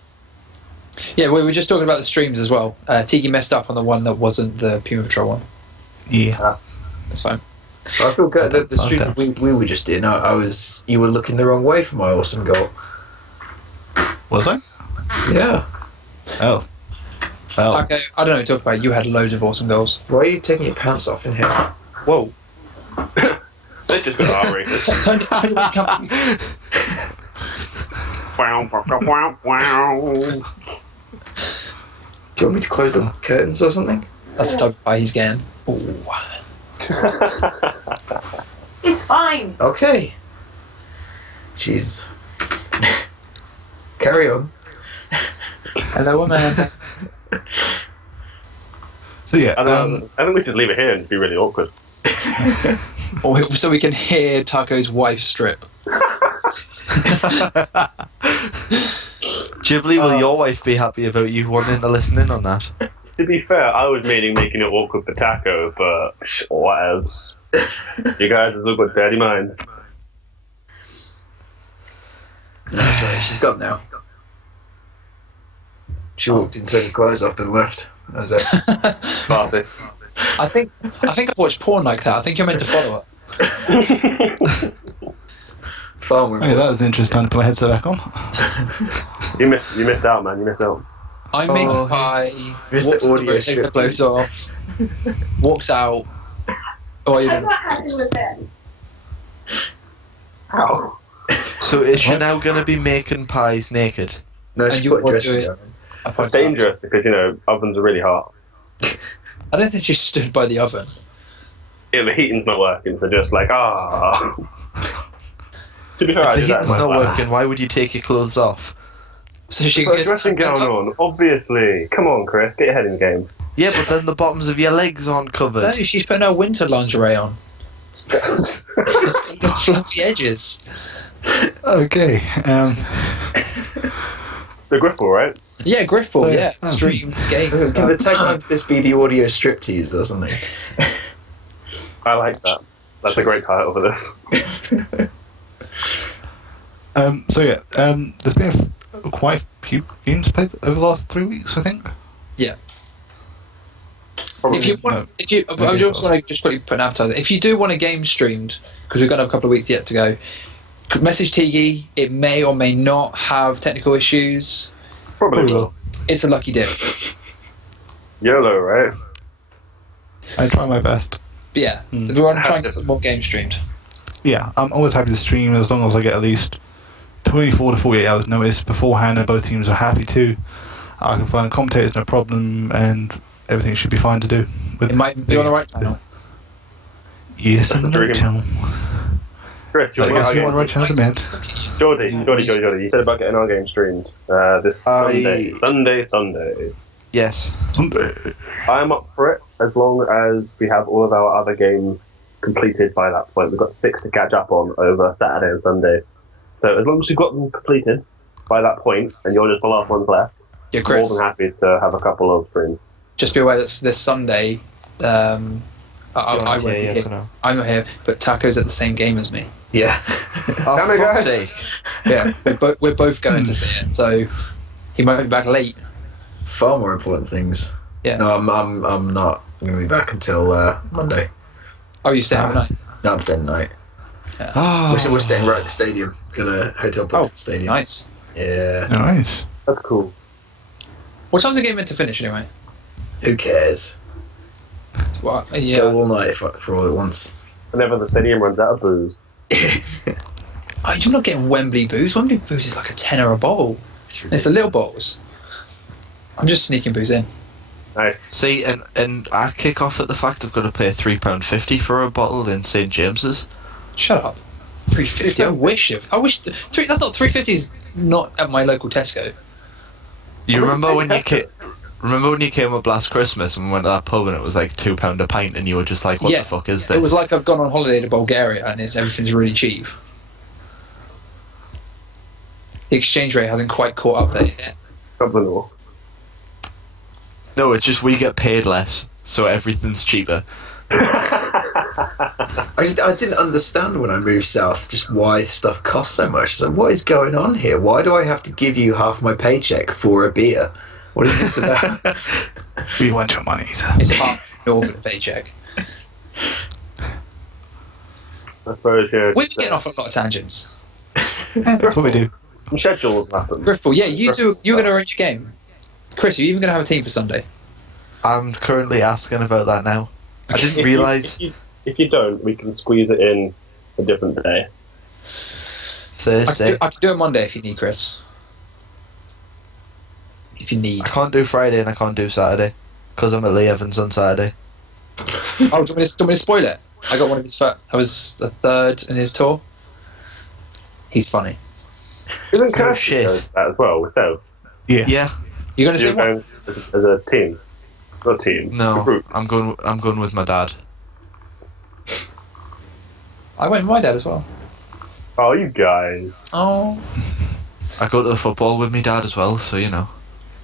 Yeah, we were just talking about the streams as well. Teaguey messed up on the one that wasn't the Puma Patrol one. Yeah. That's fine. I feel good. The Calm stream down. that we were just in, you were looking the wrong way for my awesome goal. Was I? Yeah. Oh. Oh. Taco, I don't know what to talk about. You had loads of awesome goals. Why are you taking your pants off in here? Whoa. This just got R-rated. Turn the camera. Wow, wow, wow. Do you want me to close the curtains or something? That's the type of pie he's getting. Ooh. It's fine. Okay. Jeez. Carry on. Hello, Amanda. So yeah. I think we should leave it here and just be really awkward. So we can hear Taco's wife strip. Ghibli, will your wife be happy about you wanting to listen in on that? To be fair, I was meaning making it awkward for Taco, but what else? You guys have got dirty minds. No, that's right. She's gone now. She walked in, took her clothes off, then left. That was it. Classic. I think I've watched porn like that. I think you're meant to follow her. Far more Okay, that was an interesting time to put my headset back on. You missed out, man. You missed out. I make Oh, a pie, Here's walks the in the audio room, takes the strip, clothes off, walks out. Oh, you I'm don't. not happy with it. Ow. So is she now going to be making pies naked? No, And she you put want dressing to- gown. I It's point out. dangerous because, ovens are really hot. I don't think she stood by the oven. Yeah, the heating's not working, so just like, To be fair, I If the did that. heating's not working, why would you take your clothes off? So she Put a gets dressing gown on, obviously. Come on, Chris, get your head in the game. Yeah, but then the bottoms of your legs aren't No, covered. she's putting her winter lingerie on. It's got the fluffy edges. Okay. So Grifball, right? Yeah, Grifball, Oh, yeah. yeah. Streamed games. Can the tagline to this be the audio striptease or something? I like that. That's a great title for this. There's been quite a few games played over the last 3 weeks, I think. Yeah. Probably. If you want, I just want to just quickly put an advertiser. If you do want a game streamed, because we've got a couple of weeks yet to go, message Teaguey. It may or may not have technical issues. Probably will. It's a lucky dip. YOLO, right? I try my best. But yeah, we want to try and get some more games streamed. Yeah, I'm always happy to stream as long as I get at least 24 to 48 hours notice beforehand and both teams are happy to. I can find commentators, no problem, and everything should be fine to do. It might be on the right channel. Yes, That's on the the right dream. channel. Chris, you're I guess you're on the right channel, man. Geordie, you said about getting our game streamed this Sunday. Yes. I'm up for it as long as we have all of our other games completed by that point. We've got 6 to catch up on over Saturday and Sunday. So as long as you've got them completed by that point and you're just the last ones left, Yeah, I'm Chris. more than happy to have a couple of streams. Just be aware that this Sunday, I won't be yes here. or no? I'm not here, but Taco's at the same game as me. Yeah. Oh, Damn it, fuck's guys. sake. Yeah, we're both going to see it, so he might be back late. Far more important things. Yeah. No, I'm not going to be back until Monday. Oh, you staying overnight? No, I'm staying tonight. Oh. We're staying right at the stadium. Got a hotel booked at the stadium. Nice. Yeah. Nice. That's cool. What time's the game meant to finish anyway? Who cares? What? Go Yeah. all night for all at once. Whenever the stadium runs out of booze. Oh, you're not getting Wembley booze. Wembley booze is like a tenner a bottle. It's the little bottles. I'm just sneaking booze in. Nice. See, and I kick off at the fact I've got to pay £3.50 for a bottle in St James's. Shut up. 350. I wish. That's not 350. Is not at my local Tesco. You remember when you Tesco. Remember when you came up last Christmas and we went to that pub and it was like £2 a pint and you were just like, what Yeah. the fuck is this? It was like I've gone on holiday to Bulgaria and everything's really cheap. The exchange rate hasn't quite caught up there yet. Something more. No, it's just we get paid less, so everything's cheaper. I didn't understand when I moved south just why stuff costs so much. So what is going on here? Why do I have to give you half my paycheck for a beer? What is this about? We want your money, sir. It's half northern paycheck. I suppose you're We've been getting off on a lot of tangents. That's what we do. schedules happen. Grifball, yeah, you two, you're going to arrange a game. Chris, are you even going to have a team for Sunday? I'm currently asking about that now. I didn't realise If you don't, we can squeeze it in a different day. Thursday. I can do it Monday if you need, Chris. If you need. I can't do Friday and I can't do Saturday because I'm at Lee Evans on Saturday. Oh, do you want me to spoil it? I got one of his first. I was the third in his tour. He's funny. Isn't Oh, Kirsty shit. does that as well with Seb? Yeah. Yeah, You're going to see You're one? going as a team. Not team. A no, group. I'm going with my dad. I went with my dad as well. Oh, you guys. Oh, I go to the football with my dad as well, so you know.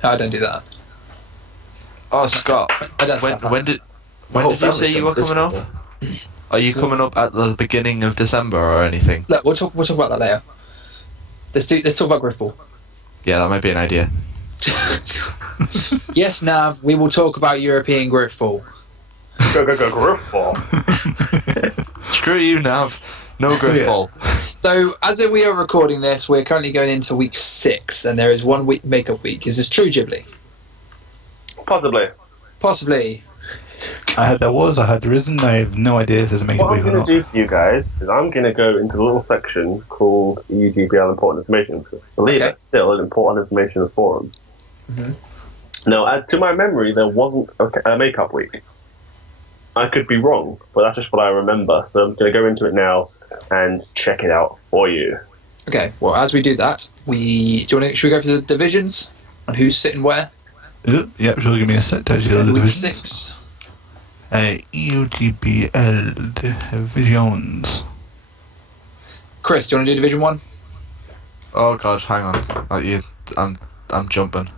I don't do that. Oh, Scott, My dad's when did My whole did you family's say you come were to this coming up? football. Are you coming up at the beginning of December or anything? Look, we'll talk about that later. Let's talk about Grifball. Yeah, that might be an idea. Yes, Nav, we will talk about European Grifball. Go, Grifball. Screw you, Nav. No Grifball. So, as we are recording this, we're currently going into week 6, and there is 1 week makeup week. Is this true, Ghibli? Possibly. Possibly. I heard there was, I heard there isn't. I have no idea if there's a mega What I'm week or going not. to do for you guys is I'm going to go into the little section called EUGBL Important Information, because I believe that's still an important information forum. Mm-hmm. Now, to my memory, there wasn't a makeup week. I could be wrong, but that's just what I remember. So I'm going to go into it now and check it out for you. Okay, well, as we do that, should we go for the divisions and who's sitting where? Yep, sure, give me a sec. Touch the Week divisions. 6. EUGBL divisions. Chris, do you want to do Division 1? Oh god, hang on. I'm jumping.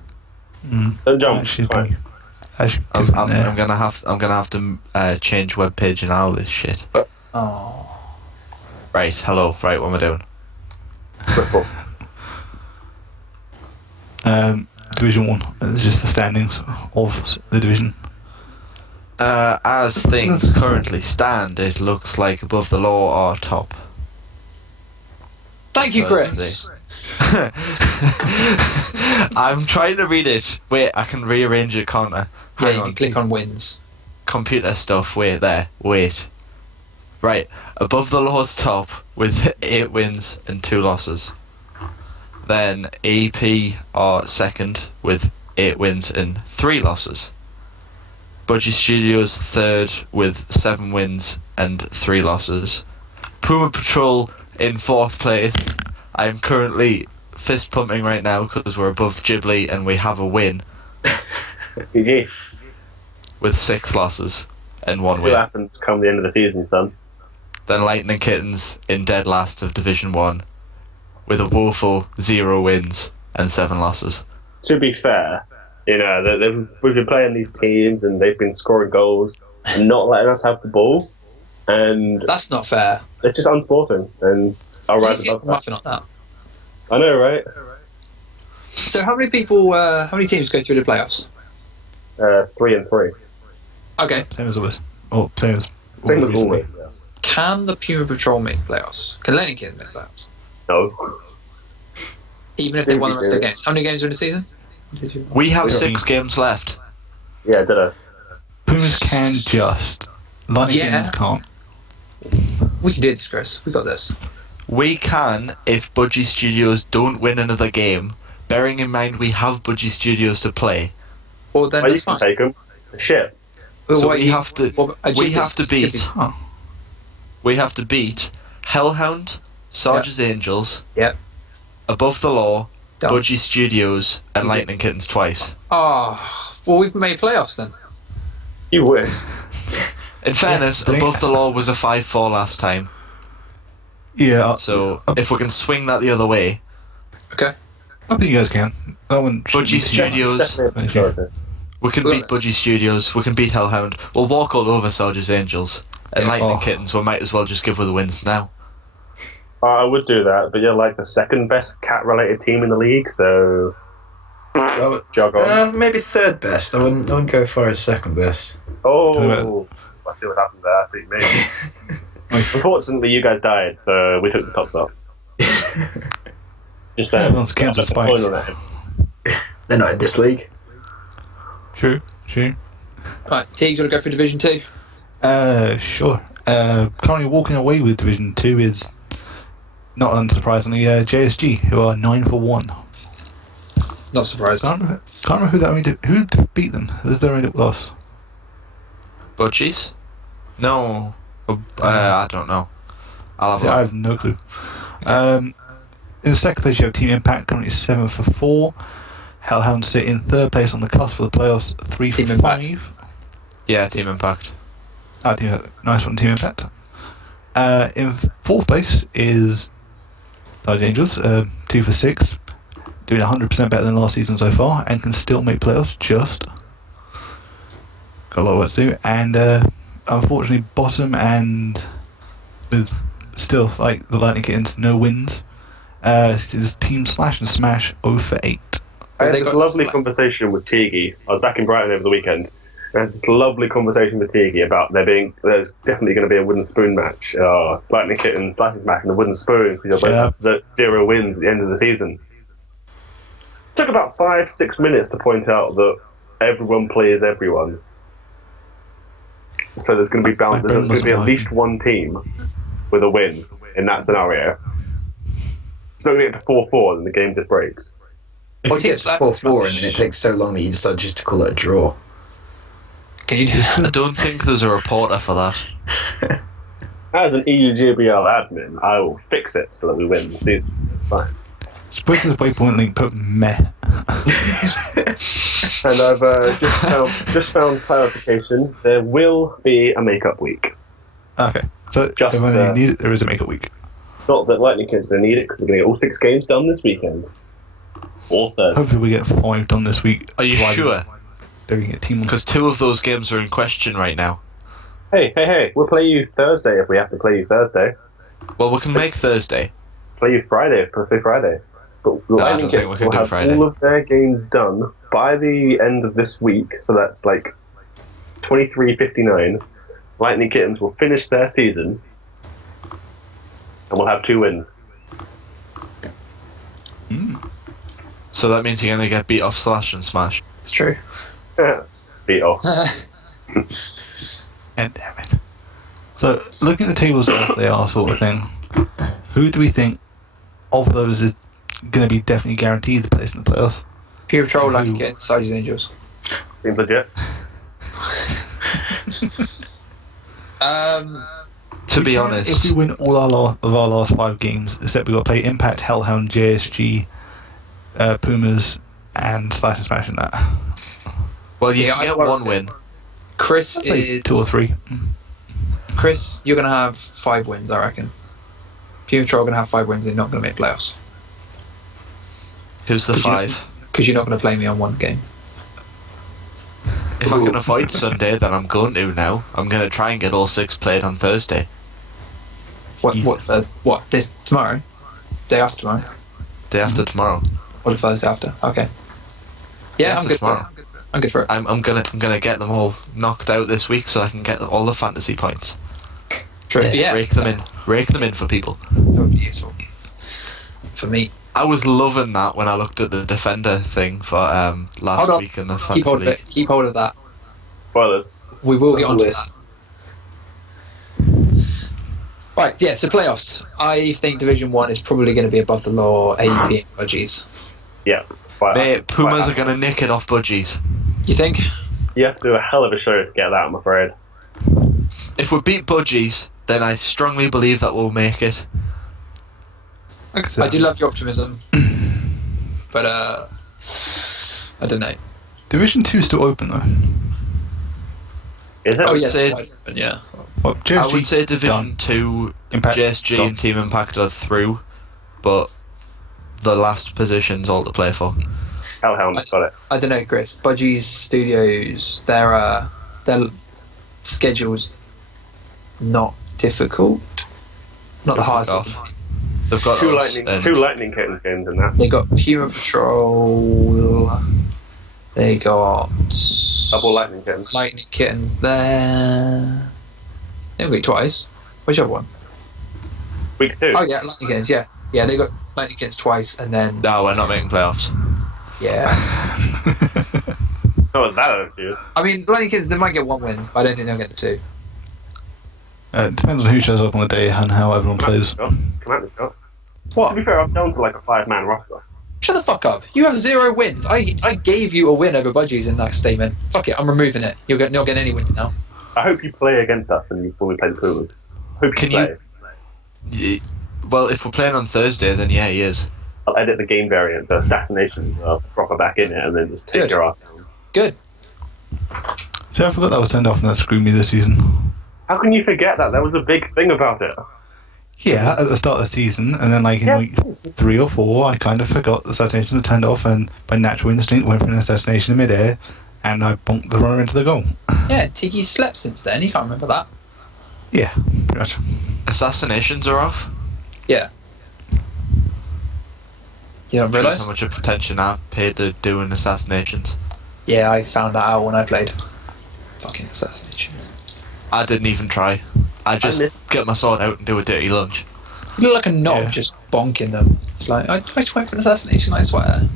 Don't jump. That should Fine. be. I'm gonna have to change web page and all this shit. Oh. Right, hello. Right, what am I doing? Division 1. It's just the standings of the division. As things currently stand, it looks like Above the Law are top. Thank you, Chris. I'm trying to read it. Wait, I can rearrange it, can't I? Yeah, Hang you on. can click on wins. Computer stuff. Wait there. Wait. Right. Above the Law's top with 8 wins and 2 losses. Then AP are second with 8 wins and 3 losses. Budgie Studios third with 7 wins and 3 losses. Puma Patrol in 4th place. I am currently fist pumping right now because we're above Ghibli and we have a win with 6 losses and 1 See what win. happens come the end of the season, son. Then Lightning Kittens in dead last of Division 1 with a woeful 0 wins and 7 losses. To be fair, we've been playing these teams and they've been scoring goals and not letting us have the ball, and That's not fair. it's just unsporting. And I'll You rise need to above get that. muffin on that. I know, right? So how many teams go through the playoffs? 3 and 3. Okay. Same as always. Oh, same as Always. Can the Puma Patrol make playoffs? Can Lightning Kittens make playoffs? No. Even if they won the rest of their games. How many games are in the season? We have Yeah. 6 games left. Yeah, did I? Pumas can just. Lightning Yeah. Kittens can't. We can do this, Chris. We got this. We can if Budgie Studios don't win another game, bearing in mind we have Budgie Studios to play. Well, then Well, you that's can fine. take them. Shit. Well, So what we you- have to well, a we Ghibli- have to beat Ghibli- we have to beat Hellhound, Sarge's Angels, Yep. Above the Law, Done. Budgie Studios, and Easy. Lightning Kittens twice. Oh, well, we've made playoffs then. You win. In fairness, but- Above the Law was a 5-4 last time, Yeah, so if we can swing that the other way, Okay. I think you guys can. That one should Budgie be Studios, Definitely a possibility. we can Well, beat Budgie Studios, we can beat Hellhound, we'll walk all over Sarge's Angels, and Lightning Oh. Kittens, we might as well just give her the wins now. I would do that, but you're like the second best cat-related team in the league, so jog on. Maybe 3rd best. I wouldn't go as far as 2nd best. Oh, I see what happened there. I see what you mean. Unfortunately, you guys died, so we took the top spot. Just saying. Everyone's Kansas Just a point Spikes. on that. They're not in this league. True. Right, Teague, do you want to go for Division 2? Sure. Currently walking away with Division 2 is, not unsurprisingly, JSG, who are 9-1. Not surprised. Can't remember who beat them. Is there any loss? Budgies? No. I don't know. I'll have a I look. have no clue. In the second place, you have Team Impact, currently 7-4. Hellhound sit in 3rd place on the cusp of the playoffs, 3 Team for Impact. 5. Yeah, Team Impact. Nice one, Team Impact. In 4th place is Dark Angels, 2 for 6, doing 100% better than last season so far, and can still make playoffs. Just got a lot of work to do, and unfortunately, bottom and with still like the Lightning Kittens, no wins. Is Team Slash and Smash 0 for 8. I had They this got- lovely conversation with Teaguey. I was back in Brighton over the weekend. I had this lovely conversation with Teaguey about there's definitely going to be a wooden spoon match. Lightning Kitten, Slashy Smash, and the wooden spoon, because you're both the 0 wins at the end of the season. It took about 5-6 minutes to point out that everyone plays everyone. So there's going to be My brain there's going to be at wasn't least one team with a win in that scenario. It's not going to get to 4-4 and the game just breaks. If you get to 4-4 and then it takes so long that you decide just to call it a draw. Can you do that? I don't think there's a reporter for that. As an EUGBL admin, I will fix it so that we win the season. It's fine. Just put to the waypoint link, put meh. And I've just found clarification. There will be a makeup week. Okay. So Just, if I need it, there is a makeup week. Not that Lightning Kids going to need it because we're going to get all 6 games done this weekend. Or Thursday. Hopefully we get 5 done this week. Are you sure? Then we can get team. Because 2 of those games are in question right now. Hey, we'll play you Thursday if we have to play you Thursday. Well, we can make Thursday. Play you Friday if we play Friday. But No, I don't think we can will do have Friday. all of their games done by the end of this week, so that's like 23:59. Lightning Kittens will finish their season, and we'll have 2 wins. So that means you're going to get beat off Slash and Smash. It's true. Beat off. And damn it. So looking at the tables as they are, sort of thing. Who do we think of those is going to be definitely guaranteed the place in the playoffs? Pure Patrol, Who- Lightning Kittens, Sarge's Angels. Seems legit. To be If honest, we win all of our last 5 games, except we've got to play Impact, Hellhound, JSG, Pumas, and Slash and Smash in that. well, you Yeah, can I get work one it. win. Chris I'd say is 2 or 3. Chris, you're gonna have 5 wins, I reckon. Pure Patrol are gonna have 5 wins. They're not gonna make playoffs Who's the Could you- 5? because you're not gonna play me on one game. If I can avoid Sunday, then I'm going to now. I'm going to try and get all 6 played on Thursday. What? This tomorrow? Day after tomorrow? Day after tomorrow. Or the Thursday after? Okay. Yeah, After I'm good tomorrow. for it. I'm good for it. I'm gonna get them all knocked out this week so I can get all the fantasy points. True. Yeah. Rake them in for people. That would be useful for me. I was loving that when I looked at the defender thing for Hold last on. week in the Keep fantasy hold of league. it. Keep hold of that. Spoilers. We will It's get on onto the that. list. Right, yeah, so playoffs. I think Division 1 is probably going to be above the law, AEP and Budgies. Yeah. But Mate, Pumas are gonna nick it off Budgies. You think? You have to do a hell of a show to get that, I'm afraid. If we beat Budgies, then I strongly believe that we'll make it. Like I said, I do love your optimism. But, I don't know. Division 2 is still open though. Is it? Oh, yeah, say- it's wide open, yeah. Well, I JSG would say Division done. 2, Impact JSG done. and Team Impact are through, but the last position's all to play for. Hellhound's got it. I don't know, Chris. Budgies Studios, their schedule's not difficult. Not the hardest. Off. They've got Two us and lightning Kittens games in that. They got Puma Patrol. They got Double Lightning Kittens. Lightning Kittens there. They got it twice. Which other one? Week 2. Oh yeah, Lightning Kittens. Yeah, yeah. They got Lightning Kittens twice, and then No, we're not making playoffs. yeah. How was that attitude? I mean, Lightning Kittens, they might get 1 win, but I don't think they'll get the 2. It depends on who shows up on the day and how everyone plays. Come at me, Scott. To What? be fair, I'm down to like a 5-man roster. Shut the fuck up. You have 0 wins. I gave you a win over Budgies in that statement. Fuck it, I'm removing it. You're not getting any wins now. I hope you play against us when we play the Pumas. Hope Can play. Well, if we're playing on Thursday, then yeah, he is. I'll edit the game variant, the assassinations, proper back in it, and then just take Good. your ass down. Good. See, I forgot that was turned off and that screwed me this season. How can you forget that? That was a big thing about it. Yeah, at the start of the season, and then like in week 3 or 4, I kind of forgot the assassination was turned off, and by natural instinct went for an assassination in midair, and I bonked the runner into the goal. Yeah, Teaguey slept since then. You can't remember that. Yeah, pretty much. Assassinations are off. Yeah. You don't Shows realise? how much of attention I paid to doing assassinations. Yeah, I found that out when I played. Fucking assassinations. I didn't even try. I just missed- get my sword out and do a dirty lunge. You look like a knob Yeah. just bonking them. It's like, I just went for an assassination, I swear.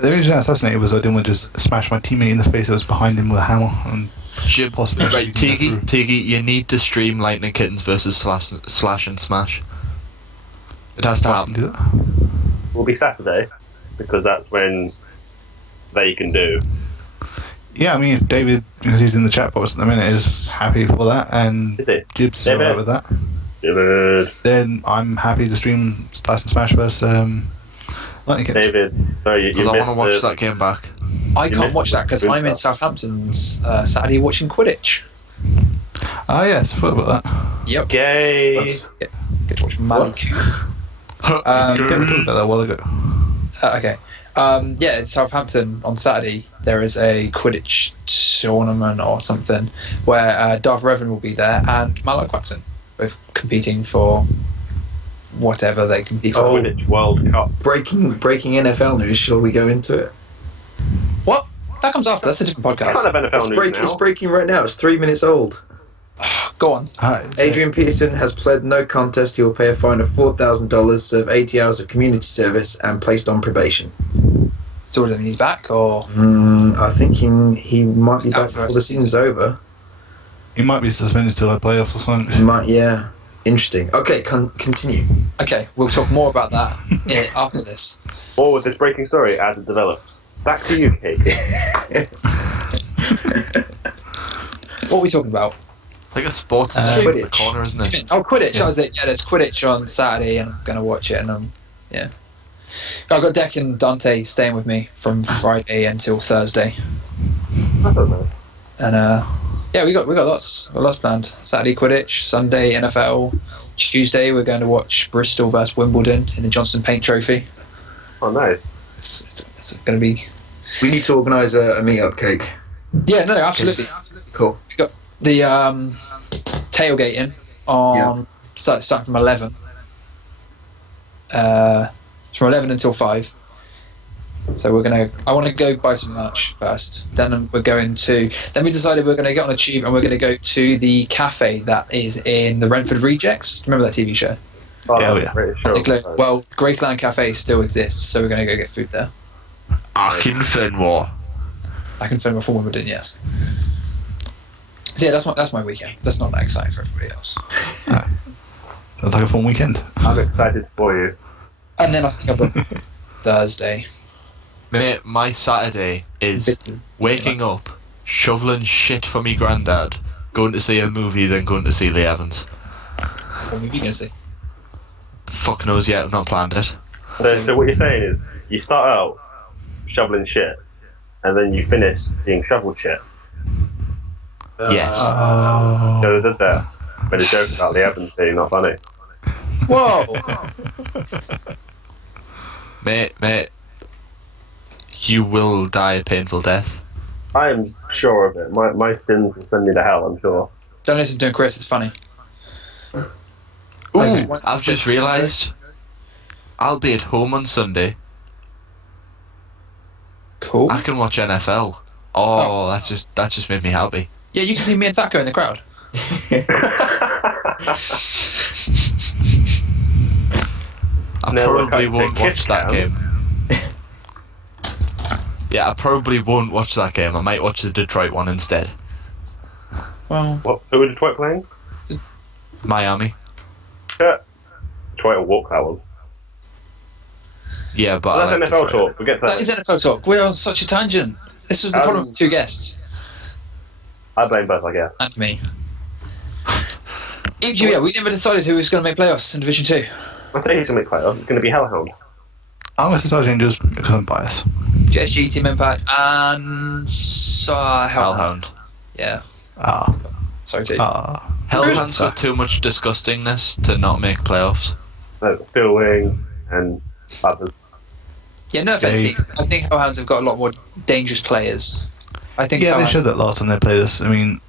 The reason I assassinated was I didn't want to just smash my teammate in the face that was behind him with a hammer, and possibly. Right, Teaguey, you need to stream Lightning Kittens versus Slash and Smash. It has to happen. Do that. Will be Saturday because that's when they can do. Yeah, I mean, if David, because he's in the chat box at the minute, is happy for that, and Is it? Jibs is alright with that, David. then I'm happy to stream Slash and Smash versus Lightning Kittens. David. Sorry, you Because I want missed to watch the- that game back. I can't missed watch the that because good I'm in stuff. Southampton Saturday watching Quidditch. Ah, yes, I forgot about that. Yep. Yay! What? Get to watch Malik. Yeah, we talked about that a while ago. Okay. Yeah, in Southampton on Saturday there is a Quidditch tournament or something where Darth Revan will be there and Malak Waxon, both competing for whatever they compete for. Oh. Quidditch World Cup. Breaking NFL news. Shall we go into it? What? That comes after. That's a different Kind podcast. of NFL news It's now. breaking right now. It's 3 minutes old. Go on. Adrian Peterson has pled no contest. He will pay a fine of $4,000, serve 80 hours of community service, and placed on probation. So then he's back, or I think he might be Out back for the before rest the of the season's over. He might be suspended till the playoffs or He something. might, yeah. Interesting. Okay, continue. okay, we'll talk more about that after this. More with this breaking story as it develops. Back to you, Kate. What are we talking about? I think a sports Uh, stream in the Quidditch. corner, isn't it? Oh, Quidditch. Yeah. That was it. Yeah, there's Quidditch on Saturday, and I'm gonna watch it. And yeah, I've got Deck and Dante staying with me from Friday until Thursday, That's not bad. and yeah, we got lots planned. Saturday Quidditch, Sunday NFL, Tuesday we're going to watch Bristol versus Wimbledon in the Johnson Paint Trophy. Oh, nice. It's going to be We need to organise a meet-up, Cake. yeah, no, absolutely. Cool. The tailgating on starting from 11. From 11 until 5. So I want to go buy some merch first. Then we decided we're going to get on a tube and we're going to go to the cafe that is in the Renford Rejects. Remember that TV show? Oh, Yeah, yeah. British show. Well, Graceland Cafe still exists, so we're going to go get food there. Akinfenwa. I can film a full Wimbledon, yes. So yeah, that's my weekend. That's not that exciting for everybody else. Sounds like a fun weekend. I'm excited for you. And then I think I've got Thursday. Mate, my Saturday is waking up, shoveling shit for me granddad, going to see a movie, then going to see Lee Evans. What movie are you going to see? Fuck knows yet, I've not planned it. So what you're saying is, you start out shoveling shit, and then you finish being shoveled shit. Yes. Oh. So did that. But a joke about the Evans being not funny. Whoa! Mate, you will die a painful death. I am sure of it. My sins will send me to hell, I'm sure. Don't listen to Chris, it's funny. Ooh, I've just realised I'll be at home on Sunday. Cool. I can watch NFL. Oh, that just made me happy. Yeah, you can see me and Thaco in the crowd. I No, probably look, won't the watch kiss that cam. game. Yeah, I probably won't watch that game. I might watch the Detroit one instead. Well, What? Who was Detroit playing? Miami. Detroit will walk that one. Yeah, but Well, I that's like NFL Detroit. talk. Forget that that. is NFL talk. We're on such a tangent. This was the problem with two guests I blame both, I guess. and me. Yeah, we never decided who was going to make playoffs in Division 2. I'll tell you who's going to make playoffs. It's going to be Hellhound. I'm going to say Rangers because I'm biased. JSG, Team Impact, and Hellhound. Yeah, Ah. sorry, T. Hellhound's got too much disgustingness to not make playoffs. Steel Wing and others. Yeah, no offense, Jade. T. I think Hellhounds have got a lot more dangerous players. I think Yeah, they Hellhounds- showed that last time they played us. I mean,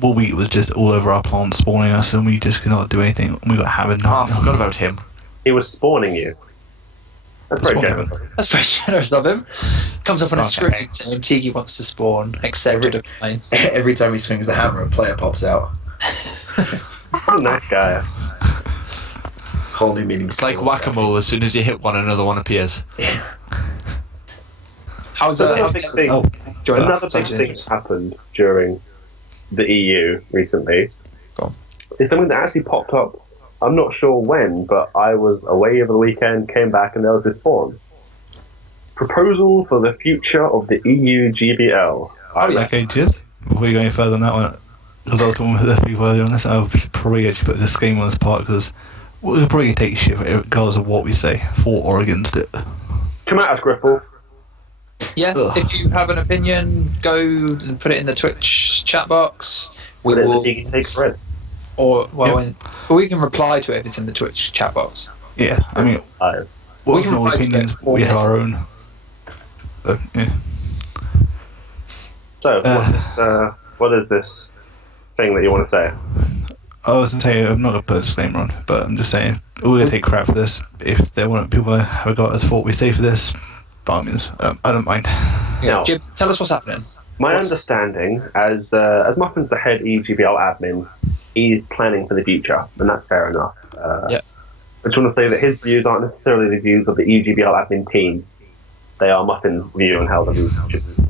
all week was just all over our plant spawning us, and we just could not do anything. We got hammered. Oh, I forgot about him. He was spawning you. That's very Spawn generous. him. That's very generous of him. Comes up on a Okay. screen saying Teaguey wants to spawn, accept or decline. Every time he swings the hammer, a player pops out. What a nice guy. Whole new meaning. It's like whack-a-mole. As soon as you hit one, another one appears. How's So that? another big thing, Oh, another big thing happened during the EU recently. Go on. It's something that actually popped up. I'm not sure when, but I was away over the weekend, came back, and there was this form. Proposal for the future of the EU GBL. Okay, Jibs, before we go any further on that one, because I was talking with people earlier on this, I would probably actually put a disclaimer on this part, because we'll probably take shit regardless of what we say, for or against it. Come at us, Grifball. Yeah, if you have an opinion, go and put it in the Twitch chat box. We Put it in will, the Teaguey Take thread. or we can reply to it if it's in the Twitch chat box. Yeah, I mean, We can all reply to opinions, it we have our own. So, yeah. So, what is this thing that you want to say? I was going to say, I'm not going to put a disclaimer on, but I'm just saying, we're going to take crap for this. If they want people to have a go at us for what we say for this, by all means, I don't mind. No. Jibs, tell us what's happening. My understanding, as Muffin's the head EGBL admin, he's planning for the future, and that's fair enough. Yeah. I just want to say that his views aren't necessarily the views of the EGBL admin team. They are Muffin's view on how the views should be.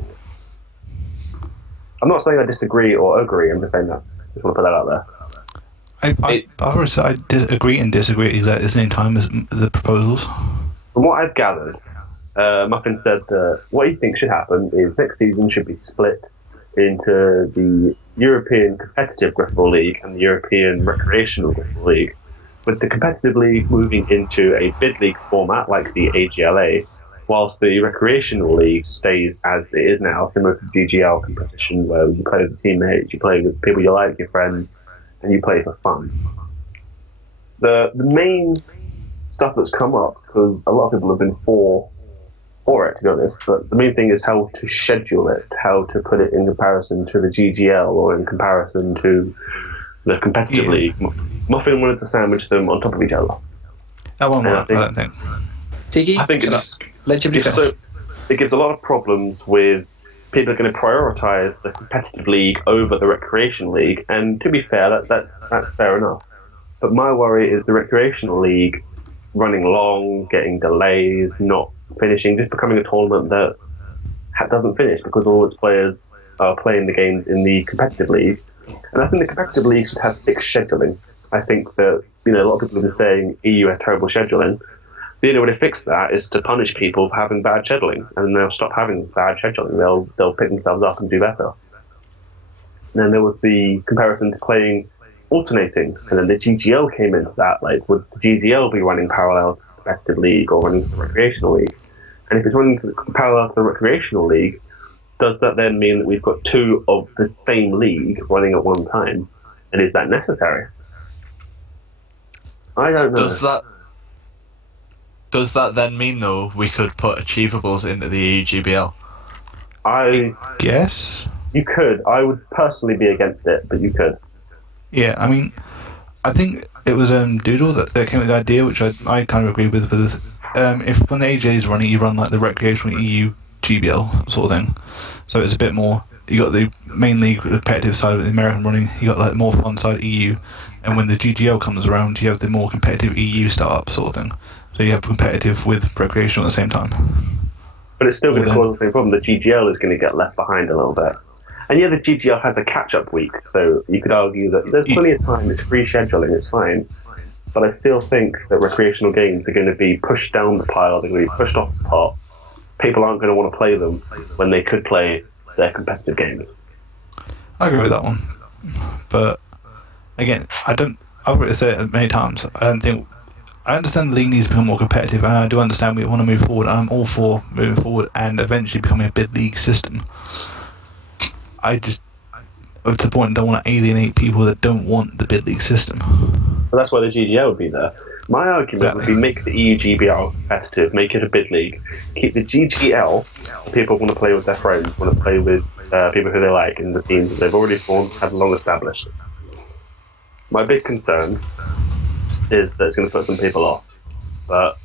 I'm not saying I disagree or agree, I'm just saying that. Just want to put that out there. I did agree and disagree at exactly the same time as the proposals. From what I've gathered, Muffin said that what he thinks should happen is next season should be split into the European Competitive Grifball League and the European Recreational Grifball League, with the Competitive League moving into a bid league format like the AGLA, whilst the Recreational League stays as it is now, similar to GGL competition, where you play with teammates, you play with people you like, your friends, and you play for fun. The main stuff that's come up, because a lot of people have been for it, to be honest, but the main thing is how to schedule it, how to put it in comparison to the GGL or in comparison to the competitive league. Muffin wanted to sandwich them on top of each other. That won't work, I don't think. Tiggy, I think it gives a lot of problems with people are going to prioritise the competitive league over the recreational league, and to be fair, that's fair enough. But my worry is the recreational league running long, getting delays, not finishing, just becoming a tournament that doesn't finish because all its players are playing the games in the competitive league. And I think the competitive league should have fixed scheduling. I think that, a lot of people have been saying EU has terrible scheduling. The only way to fix that is to punish people for having bad scheduling, and they'll stop having bad scheduling. They'll pick themselves up and do better. And then there was the comparison to playing alternating, and then the GGL came into that. Like, would the GGL be running parallel to the competitive league or running to the recreational league? And if it's running parallel to the recreational league, does that then mean that we've got two of the same league running at one time? And is that necessary? I don't know. Does that then mean, though, we could put achievables into the EGBL? I guess you could. I would personally be against it, but you could. Yeah, I mean, I think it was Doodle that came with the idea, which I kind of agree with. If when the AJ is running, you run like the recreational EU GBL sort of thing. So it's a bit more. You got the main league, the competitive side of the American running. You got like more fun side EU, and when the GGL comes around, you have the more competitive EU startup sort of thing. So you have competitive with recreational at the same time. But it's still going to cause the same problem. The GGL is going to get left behind a little bit. And yeah, the GGL has a catch-up week, so you could argue that there's plenty of time, it's free scheduling, it's fine. But I still think that recreational games are going to be pushed down the pile, they're going to be pushed off the pot. People aren't going to want to play them when they could play their competitive games. I agree with that one. But, again, I've already said it many times, I understand the league needs to become more competitive, and I do understand we want to move forward. I'm all for moving forward and eventually becoming a bid league system. I just, up to the point, don't want to alienate people that don't want the bid league system. But that's why the GGL would be there. My argument would be make the EU GBL competitive, make it a bid league, keep the GGL, people want to play with their friends, want to play with people who they like in the teams that they've already formed, have long established. My big concern is that it's going to put some people off. But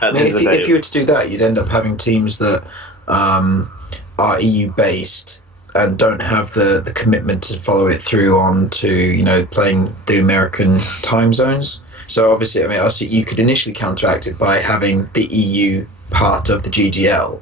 if you were to do that, you'd end up having teams that are EU based and don't have the commitment to follow it through on to playing the American time zones. So obviously, you could initially counteract it by having the EU part of the GGL,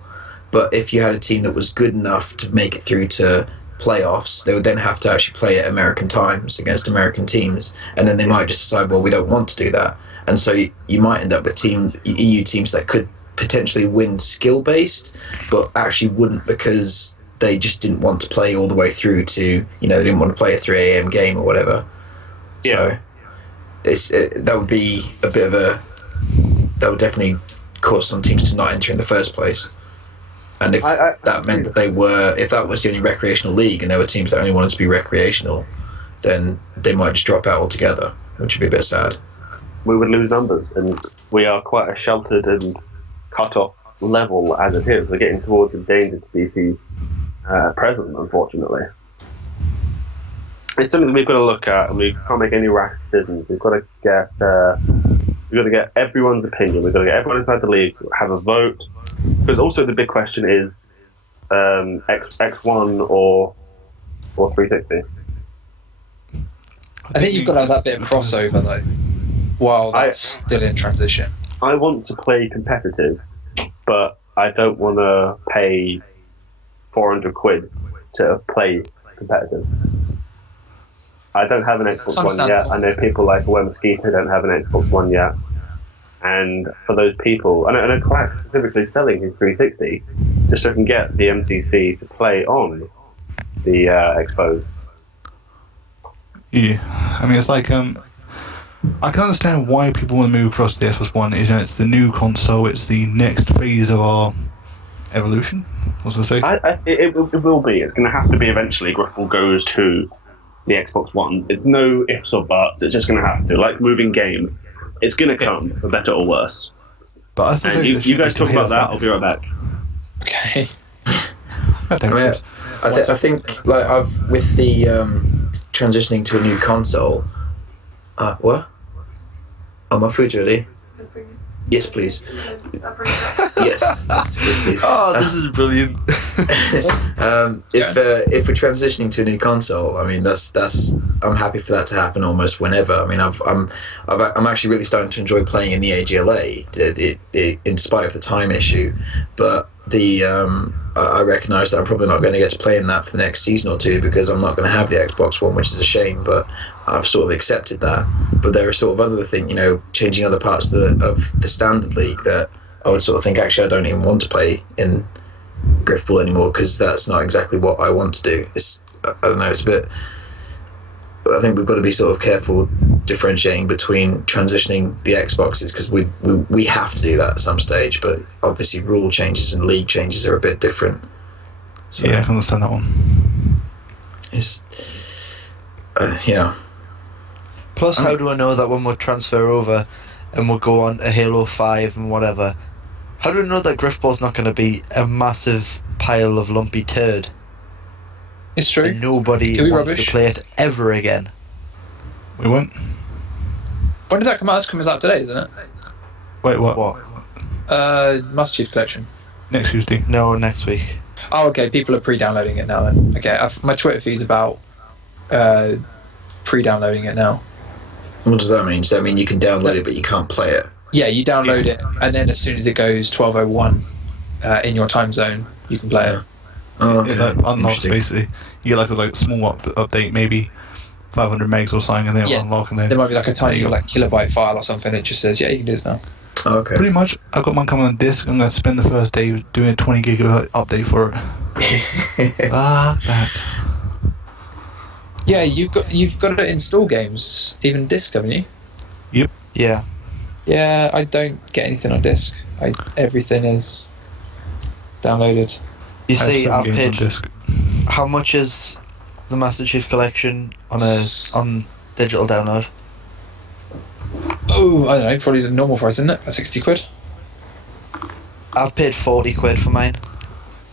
but if you had a team that was good enough to make it through to playoffs, they would then have to actually play at American times against American teams, and then they might just decide, well, we don't want to do that, and so you might end up with EU teams that could potentially win skill based, but actually wouldn't because they just didn't want to play all the way through to, they didn't want to play a 3 a.m. game or whatever. Yeah. So that would be that would definitely cause some teams to not enter in the first place. And if that meant that if that was the only recreational league and there were teams that only wanted to be recreational, then they might just drop out altogether, which would be a bit sad. We would lose numbers, and we are quite a sheltered and cut-off level as it is. We're getting towards endangered species at present, unfortunately. It's something that we've got to look at, and we can't make any rash decisions. We've got to get everyone's opinion. We've got to get everyone inside the league, have a vote. Because also the big question is X1 or 360. I think you've got to have that bit of crossover though, while that's still in transition. I want to play competitive, but I don't want to pay 400 quid to play competitive. I don't have an Xbox One yet. I know people like Mosquito don't have an Xbox One yet. And for those people, I know Quack specifically selling his 360 just so I can get the MCC to play on the Xbox. Yeah, I mean, it's like, I can understand why people want to move across to the Xbox One. It's the new console, it's the next phase of our evolution, what's I say? It will be. It's going to have to be eventually. Grifball goes to the Xbox One. It's no ifs or buts. It's just going to have to. Like moving game, it's going to come, for better or worse. But I think and you guys talk about that. I'll be right back. Okay. I think like with the transitioning to a new console. What? Oh, my food's ready. Yes, please. Yes, please. Oh, this is brilliant. If we're transitioning to a new console, I mean that's I'm happy for that to happen almost whenever. I mean I'm actually really starting to enjoy playing in the AGLA, in spite of the time issue, but I recognise that I'm probably not going to get to play in that for the next season or two because I'm not going to have the Xbox One, which is a shame, but I've sort of accepted that. But there are sort of other things, changing other parts of the standard league that I would sort of think, actually, I don't even want to play in Grifball anymore because that's not exactly what I want to do. I don't know, it's a bit... I think we've got to be sort of careful differentiating between transitioning the Xboxes because we have to do that at some stage, but obviously rule changes and league changes are a bit different. So yeah, I can understand that one. It's yeah. Plus, how do I know that when we transfer over and we'll go on to Halo 5 and whatever, how do I know that Grifball's not going to be a massive pile of lumpy turd? It's true. And nobody wants to play it ever again. We won't. When does that come out? That comes out today, isn't it? Wait, what? Master Chief Collection. Next Tuesday. No, next week. Oh, okay. People are pre-downloading it now then. Okay, my Twitter feed's about pre-downloading it now. What does that mean? Does that mean you can download it but you can't play it? Yeah, you download it, and then as soon as it goes 12:01 in your time zone, you can play it. Oh, okay. It unlocks basically. You get like a small update, maybe 500 megs or something, and then it'll unlock, and then there might be like a tiny kilobyte file or something. It just says, yeah, you can do this now. Oh, okay. Pretty much, I've got mine coming on disc. I'm going to spend the first day doing a 20 gigabyte update for it. That. Yeah, you've got to install games, even disc, haven't you? Yep. Yeah. Yeah, I don't get anything on disc. Everything is downloaded. You see, I've games on paid. disc. How much is the Master Chief Collection on digital download? Oh, I don't know, probably the normal price, isn't it? 60 quid. I've paid 40 quid for mine.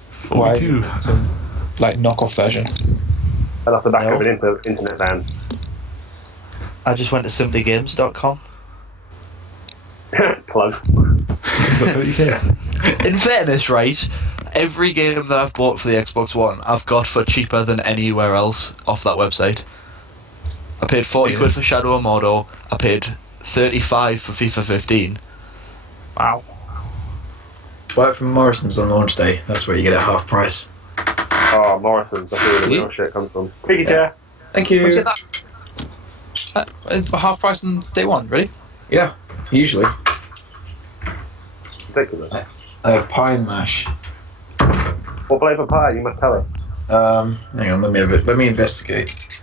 42. Some, knockoff version. I'll have the back of an internet van. I just went to simplygames.com. Plug. In fairness, right, every game that I've bought for the Xbox One, I've got for cheaper than anywhere else off that website. I paid 40 quid for Shadow of Mordor. I paid 35 for FIFA 15. Wow. Buy it from Morrison's on launch day. That's where you get it half price. Oh, Morrison's. That's where the real shit comes from. Piggy chair. Thank Where'd you you. get that? For half price on day one, really? Yeah, usually. Ridiculous. I have pie and mash. What flavour pie? You must tell us. Hang on, let me investigate.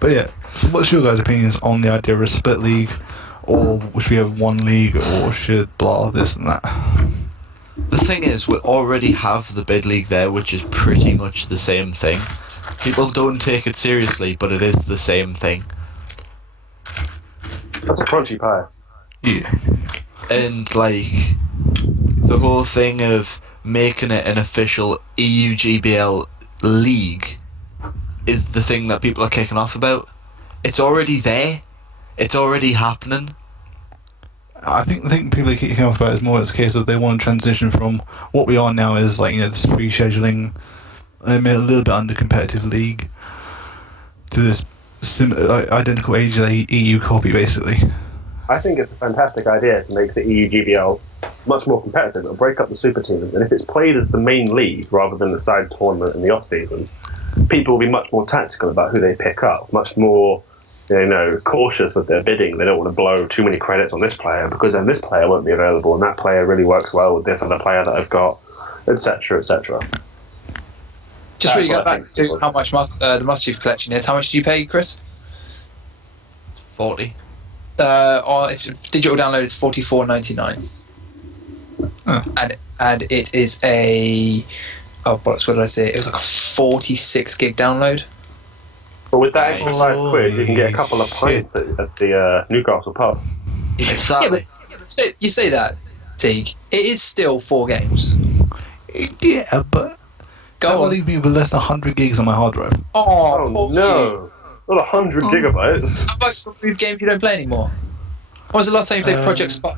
But yeah, so what's your guys' opinions on the idea of a split league, or should we have one league, or should blah this and that? The thing is, we already have the bid league there, which is pretty much the same thing. People don't take it seriously, but it is the same thing. That's a crunchy pie. Yeah. And like the whole thing of making it an official EU GBL league is the thing that people are kicking off about. It's already there. It's already happening. I think people are kicking off about is more as a case of they want to transition from what we are now is like, you know, this free scheduling, a little bit under competitive league, to this identical age EU copy basically. I think it's a fantastic idea to make the EU GBL much more competitive and break up the super teams. And if it's played as the main league rather than the side tournament in the off season, people will be much more tactical about who they pick up, much more, you know, cautious with their bidding. They don't want to blow too many credits on this player because then this player won't be available and that player really works well with this other player that I've got, etc., etc. Just really That's go what I back think. to how much the Master Chief Collection is. How much do you pay, Chris? 40. Or if digital download is $44.99. And it is a what did I say? It was like a 46 gig download. But with that extra Nice. £5, you can get a couple of pints at the Newcastle pub. Exactly. Yeah, but you say that, Teague. It is still 4 games. Yeah, but that Go will on. leave me with less than 100 gigs on my hard drive. Oh poor you. no! Not 100 gigabytes. How about you remove games you don't play anymore? When was the last time you played Project Spark?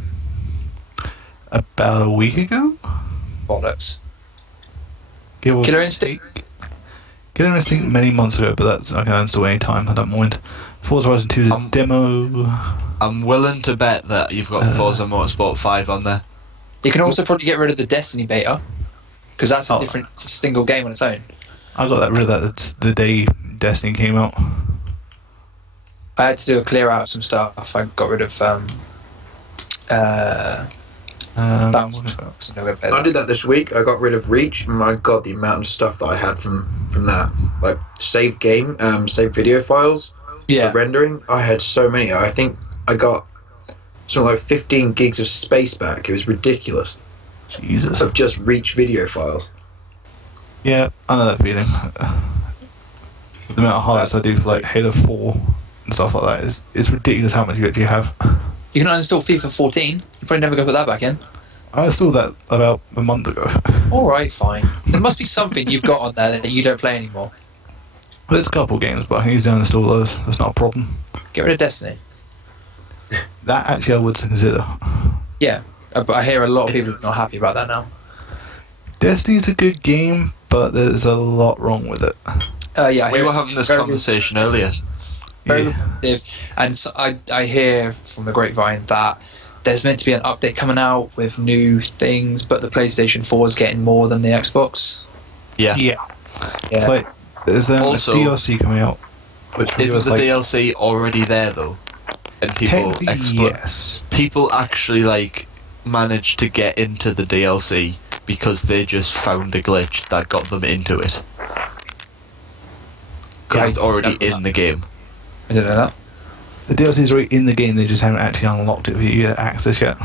About a week ago? Bollocks. Killer Killer Instinct? Killer Instinct many months ago, but that's I can uninstall any time. I don't mind. Forza Horizon 2 the demo. I'm willing to bet that you've got Forza Motorsport 5 on there. You can also probably get rid of the Destiny beta, because that's a Oh. different single game on its own. I got rid of that the day Destiny came out. I had to do a clear out of some stuff. I got rid of Bounce. I did that this week. I got rid of Reach. And my God, the amount of stuff that I had from that, like save game, save video files, Yeah. for rendering. I had so many. I think I got something like 15 gigs of space back. It was ridiculous. Jesus. Of just Reach video files. Yeah, I know that feeling. The amount of highlights I do for like Halo 4 and stuff like that is ridiculous how much you actually have. You can uninstall FIFA 14. You're probably never going to put that back in. I installed that about a month ago. Alright, fine. There must be something you've got on there that you don't play anymore. There's a couple games, but I can easily uninstall those. That's not a problem. Get rid of Destiny. That actually I would consider. Yeah, but I hear a lot of people are not happy about that now. Destiny's a good game, but there's a lot wrong with it. Yeah, I We hear were it's having this very- conversation earlier. very Yeah. repetitive, and so I hear from the grapevine that there's meant to be an update coming out with new things, but the PlayStation 4 is getting more than the Xbox. Yeah. Yeah. It's like there's Also- a DLC coming out, which Isn't was the like DLC already there though? And people technically, yes. people actually like managed to get into the DLC because they just found a glitch that got them into it. Because Yeah, it's already I in the game. I don't know that. The DLC is already in the game. They just haven't actually unlocked it for you to access yet.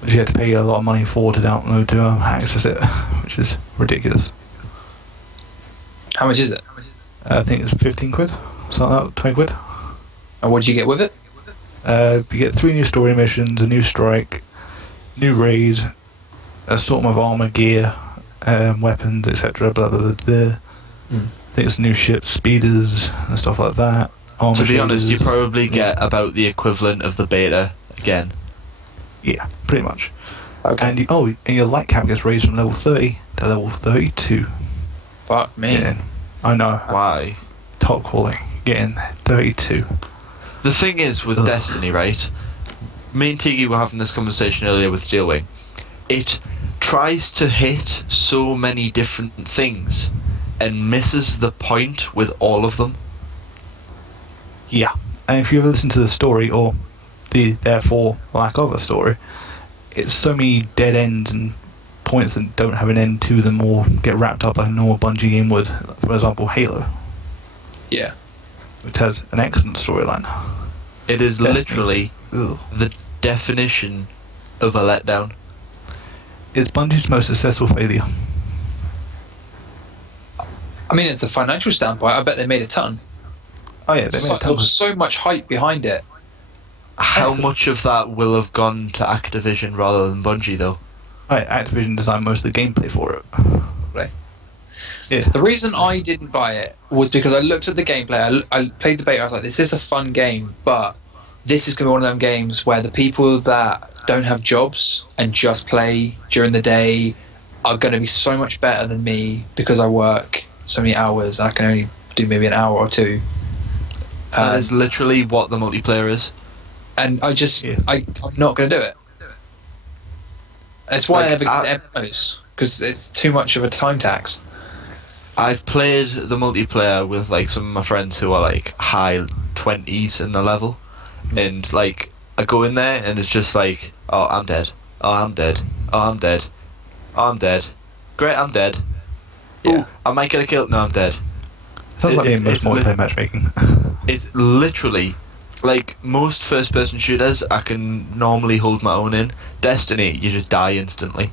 Which you have to pay a lot of money for to download to access it, which is ridiculous. How much is it? I think it's 15 quid, something like that, 20 quid. And what did you get with it? You get 3 new story missions, a new strike, new raid, a sort of armor, gear, weapons, etc. Blah blah blah. Blah. I think it's new ships, speeders, and stuff like that. Armor To be honest, you shaders. probably get about the equivalent of the beta again. Yeah, pretty much. Okay. And your light cap gets raised from level 30 to level 32. Fuck me. Yeah, I know. Why? Top quality. Getting 32. The thing is with Ugh. Destiny, right? Me and Teaguey were having this conversation earlier with Steelwing. it tries to hit so many different things and misses the point with all of them. Yeah, and if you ever listen to the story, or the therefore lack of a story, it's so many dead ends and points that don't have an end to them or get wrapped up like a normal Bungie game would. For example, Halo, Yeah. which has an excellent storyline. It is Destiny. literally Ugh. the definition of a letdown. It's Bungie's most successful failure. I mean, it's the financial standpoint. I bet they made a ton. Oh yeah, they made a There ton was so much hype behind it. How much of that will have gone to Activision rather than Bungie, though? Activision designed most of the gameplay for it. Right. Yeah. The reason I didn't buy it was because I looked at the gameplay. I played the beta. I was like, this is a fun game, but this is going to be one of them games where the people that don't have jobs and just play during the day are going to be so much better than me because I work so many hours and I can only do maybe an hour or two. That is literally what the multiplayer is. And I just, Yeah. I'm not going to do it. That's why Like, I never get MMOs, because it's too much of a time tax. I've played the multiplayer with like some of my friends who are like high 20s in the level, and like I go in there and it's just like, oh, I'm dead. Oh, I'm dead. Oh, I'm dead. Oh, I'm dead. Great, I'm dead. Yeah. Ooh, I might get a kill. No, I'm dead. Sounds like It's- the most it's multiplayer matchmaking. It's literally like most first-person shooters. I can normally hold my own in. Destiny, you just die instantly.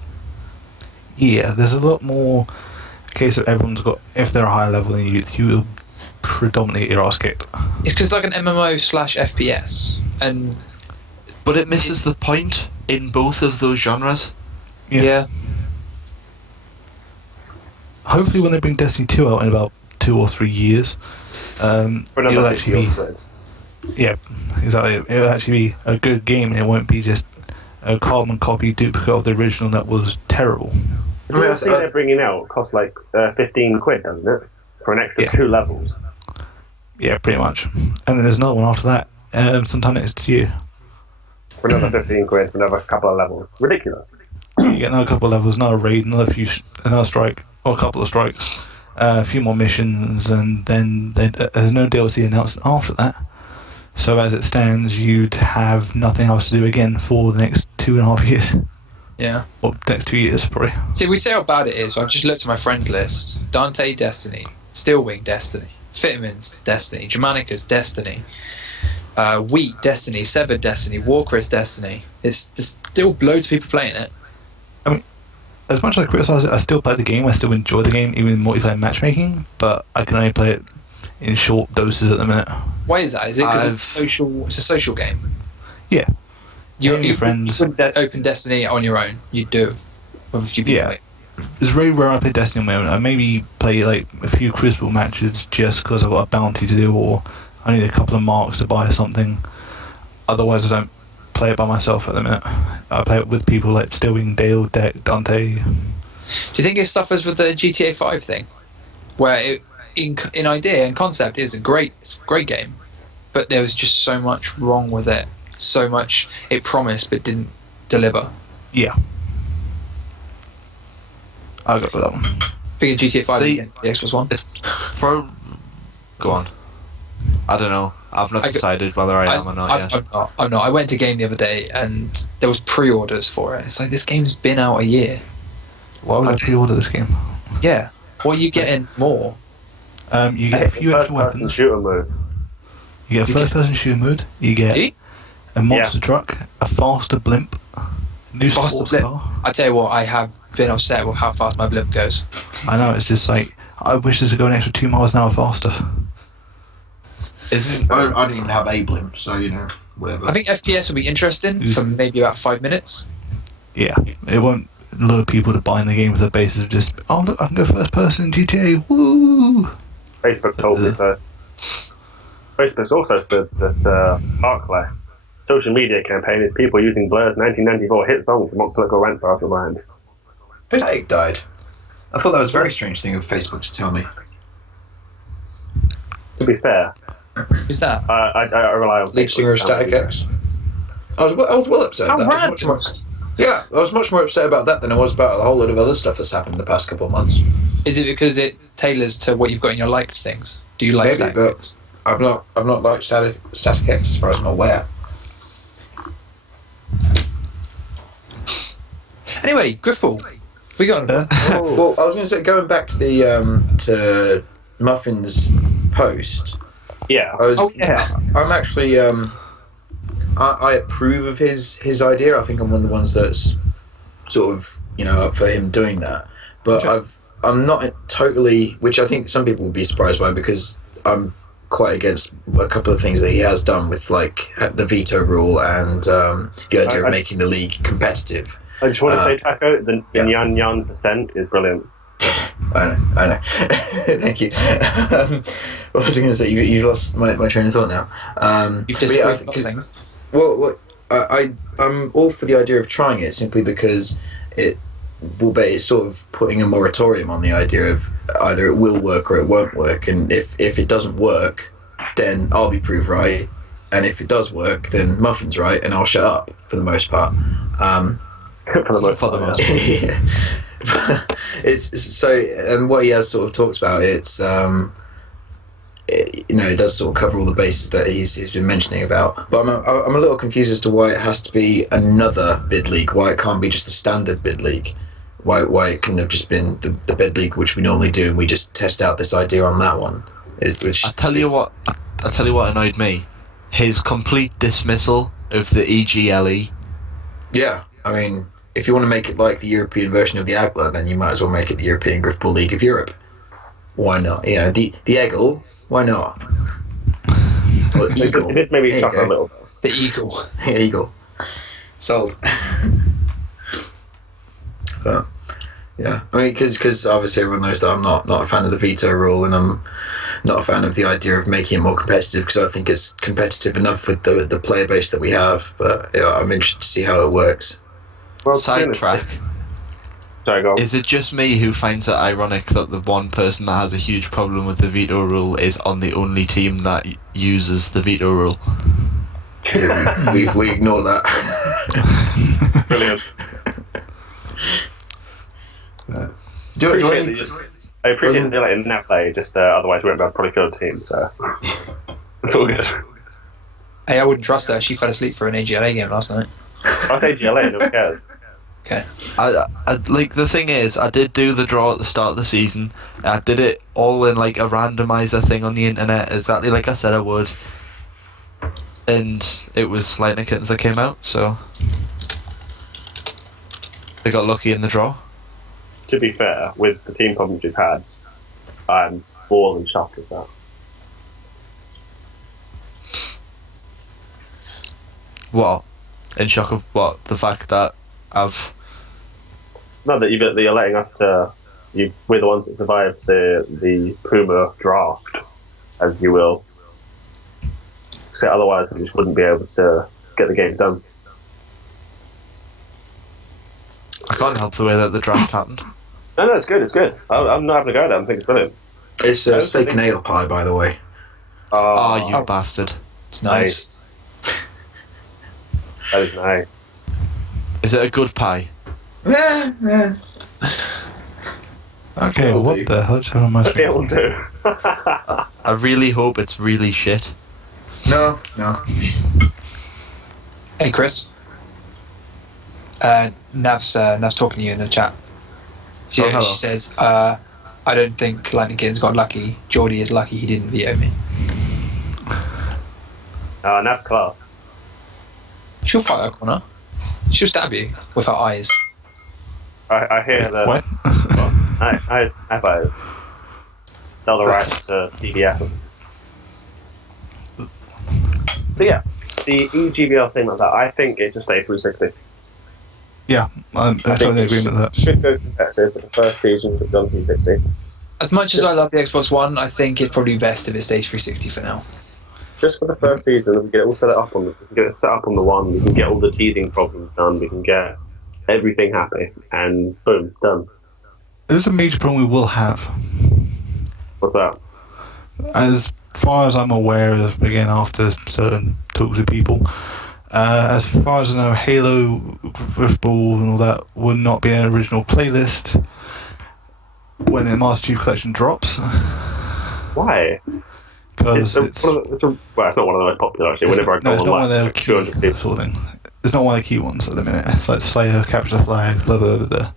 Yeah, there's a lot more case of everyone's got, if they're a higher level than you will predominantly get your ass kicked. It's because like an MMO/FPS, and But it misses the point in both of those genres. Yeah. Hopefully when they bring Destiny 2 out in about 2 or 3 years, For another it'll actually be... upgrade. Yeah, exactly. It'll actually be a good game and it won't be just a carbon copy duplicate of the original that was terrible. The DLC they're bringing out costs like 15 quid, doesn't it? For an extra 2 levels. Yeah, pretty much. And then there's another one after that, sometime next year. For another 15 quid for another couple of levels. Ridiculous. You get another couple of levels, another raid, another strike, or a couple of strikes, a few more missions, and then there's no DLC announced after that. So as it stands, you'd have nothing else to do again for the next 2.5 years. yeah. Or next 2 years, probably. See, we say how bad it is. I've just looked at my friends list. Dante, Destiny. Steelwing, Destiny. Fitman's, Destiny. Germanicus, Destiny. Wheat, Destiny. Severed, Destiny. Warcris, Destiny. There's still loads of people playing it. As much as I criticise it, I still play the game. I still enjoy the game, even in multiplayer matchmaking. But I can only play it in short doses at the minute. Why is that? Is it because it's social? It's a social game. Yeah. You Your friends. wouldn't open Destiny on your own. You'd do it with a few people. Yeah. It's very rare I play Destiny on my own. I maybe play like a few Crucible matches just because I've got a bounty to do, or I need a couple of marks to buy something. Otherwise, I don't play it by myself at the minute. I play it with people like Steelwing, Dale, Deck, Dante. Do you think it suffers with the GTA 5 thing, where it, in idea and concept it's a great game, but there was just so much wrong with it, so much it promised but didn't deliver? Yeah. I'll go with that one. Bigger GTA 5 See, than the Xbox One. It's Go on. I don't know. I've not decided whether I am or not yet. I'm not. I went to game the other day and there was pre-orders for it. It's like, this game's been out a year. Why would I pre-order this game? Yeah. What are you getting more? You get a few extra weapons. Shooter mode. You get a first-person shooter mode. You Do you? get a monster truck, a faster blimp, a new Faster sports blimp? car. I tell you what, I have been upset with how fast my blimp goes. I know, it's just like, I wish this would go an extra 2 miles an hour faster. Isn't I don't even have a blimp, so whatever. I think FPS will be interesting for maybe about 5 minutes. Yeah, it won't lure people to buying the game for the basis of just, oh look, I can go first person in GTA, woo! Facebook told me so. Facebook's also said that Arclight social media campaign is people using Blur's 1994 hit song to mock political rants after band. Take died. I thought that was a very strange thing of Facebook to tell me. To be fair, Who's that? I rely on Lead Facebook singer of to tell me Static X. I was well upset How at that. I was random. watching Yeah, I was much more upset about that than I was about a whole lot of other stuff that's happened in the past couple of months. Is it because it tailors to what you've got in your liked things? Do you like Maybe, static but X? I've not liked Static X as far as I'm aware. Anyway, Grifball. We got Well, I was going to say, going back to the to Muffin's post. Yeah. I'm actually I approve of his idea. I think I'm one of the ones that's sort of up for him doing that. But I'm not totally, which I think some people will be surprised by, because I'm quite against a couple of things that he has done with like the veto rule and the idea of making the league competitive. I just want to say, Taco, the Nyan percent is brilliant. I know. Thank you. What was I going to say? You've lost my train of thought now. You've disproved lots of things. Well, I'm all for the idea of trying it, simply because it's sort of putting a moratorium on the idea of either it will work or it won't work, and if it doesn't work, then I'll be proved right, and if it does work, then Muffin's right, and I'll shut up for the most part. For the most part. Yeah. It's so, and what he has sort of talked about, it's it does sort of cover all the bases that he's been mentioning about. But I'm a little confused as to why it has to be another bid league. Why it can't be just the standard bid league. Why it couldn't have just been the bid league which we normally do, and we just test out this idea on that one. I tell you what annoyed me. His complete dismissal of the EGLE. Yeah, I mean, if you want to make it like the European version of the AGLA, then you might as well make it the European Grifball League of Europe. Why not? The EGLE, why not? Well, Eagle. It maybe suffer a little. The Eagle. The Eagle. Sold. But, yeah, I mean, because obviously everyone knows that I'm not a fan of the veto rule, and I'm not a fan of the idea of making it more competitive, because I think it's competitive enough with the player base that we have. But I'm interested to see how it works. Well, sidetrack. Sorry, go on. Is it just me who finds it ironic that the one person that has a huge problem with the veto rule is on the only team that uses the veto rule? Yeah, we ignore that. Brilliant. I appreciate it in that play, just otherwise we won't have probably killed a team, so it's all good. Hey, I wouldn't trust her. She fell asleep for an AGLA game last night. I say GLA, no one cares. Okay. I like, the thing is, I did do the draw at the start of the season. I did it all in like a randomizer thing on the internet, exactly like I said I would. And it was Lightning Kittens that came out, so I got lucky in the draw. To be fair, with the team problems you've had, I'm more than shocked at that. What? In shock of what? The fact that I've... No, that you're letting us we're the ones that survived the Puma draft, as you will. So otherwise we just wouldn't be able to get the game done. I can't help the way that the draft happened. No, it's good, it's good. I'm not having a go at it, I think it's brilliant. It's steak and ale pie, by the way. Oh, you bastard. It's nice. That is nice. Is it a good pie? Okay, what the hell am I It will do. I really hope it's really shit. No. Hey, Chris. Nav's talking to you in the chat. She says, I don't think Lightning Kittens got lucky. Geordie is lucky he didn't veto me. Nav class. She'll fight her corner. She'll stab you with her eyes. I hear that. What? I sell the rights to CBS. So yeah, the EGBL thing like that, I think it should stay 360. Yeah, I'm totally in agreement with that. Should go competitive, but the first season should go 360. As much as I love the Xbox One, I think it's probably best if it stays 360 for now. Just for the first season, we can get it all set up on. We can get it set up on the one. We can get all the teething problems done. We can get everything happy, and boom, done. There's a major problem we will have. What's that? As far as I'm aware, again after certain talks with people, As far as I know, Halo, Grifball, and all that will not be an original playlist when the Master Chief Collection drops. Why? Because well, it's not one of the most popular actually. Whenever I go it's not one of their like key 200 people. sort of thing. It's not one of the key ones at the minute. It's like Slayer, Capture the Flag, blah blah blah blah.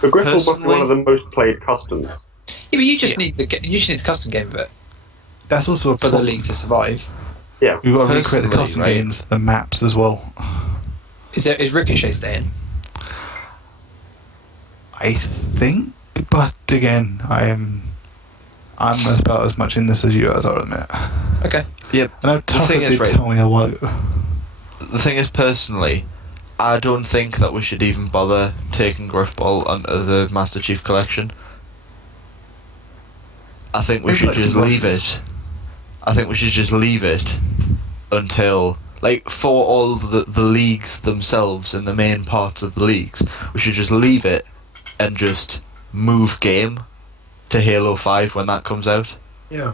But Grifball must be one of the most played customs. Yeah, but you just need the custom game of it That's also a for the problem. league to survive. Yeah. We've got to recreate the Personally, custom right? games, the maps as well. Is Ricochet staying? I think, but again, I'm about as much in this as you guys are, admit. Okay. Yep. I know Tucker thing is, did right, tell me a while ago. The thing is, personally, I don't think that we should even bother taking Grifball onto the Master Chief Collection. I think we Maybe should like just some leave rushes. it. I think we should just leave it until, like, for all the leagues themselves and the main parts of the leagues, we should just leave it and just move game to Halo 5 when that comes out. Yeah.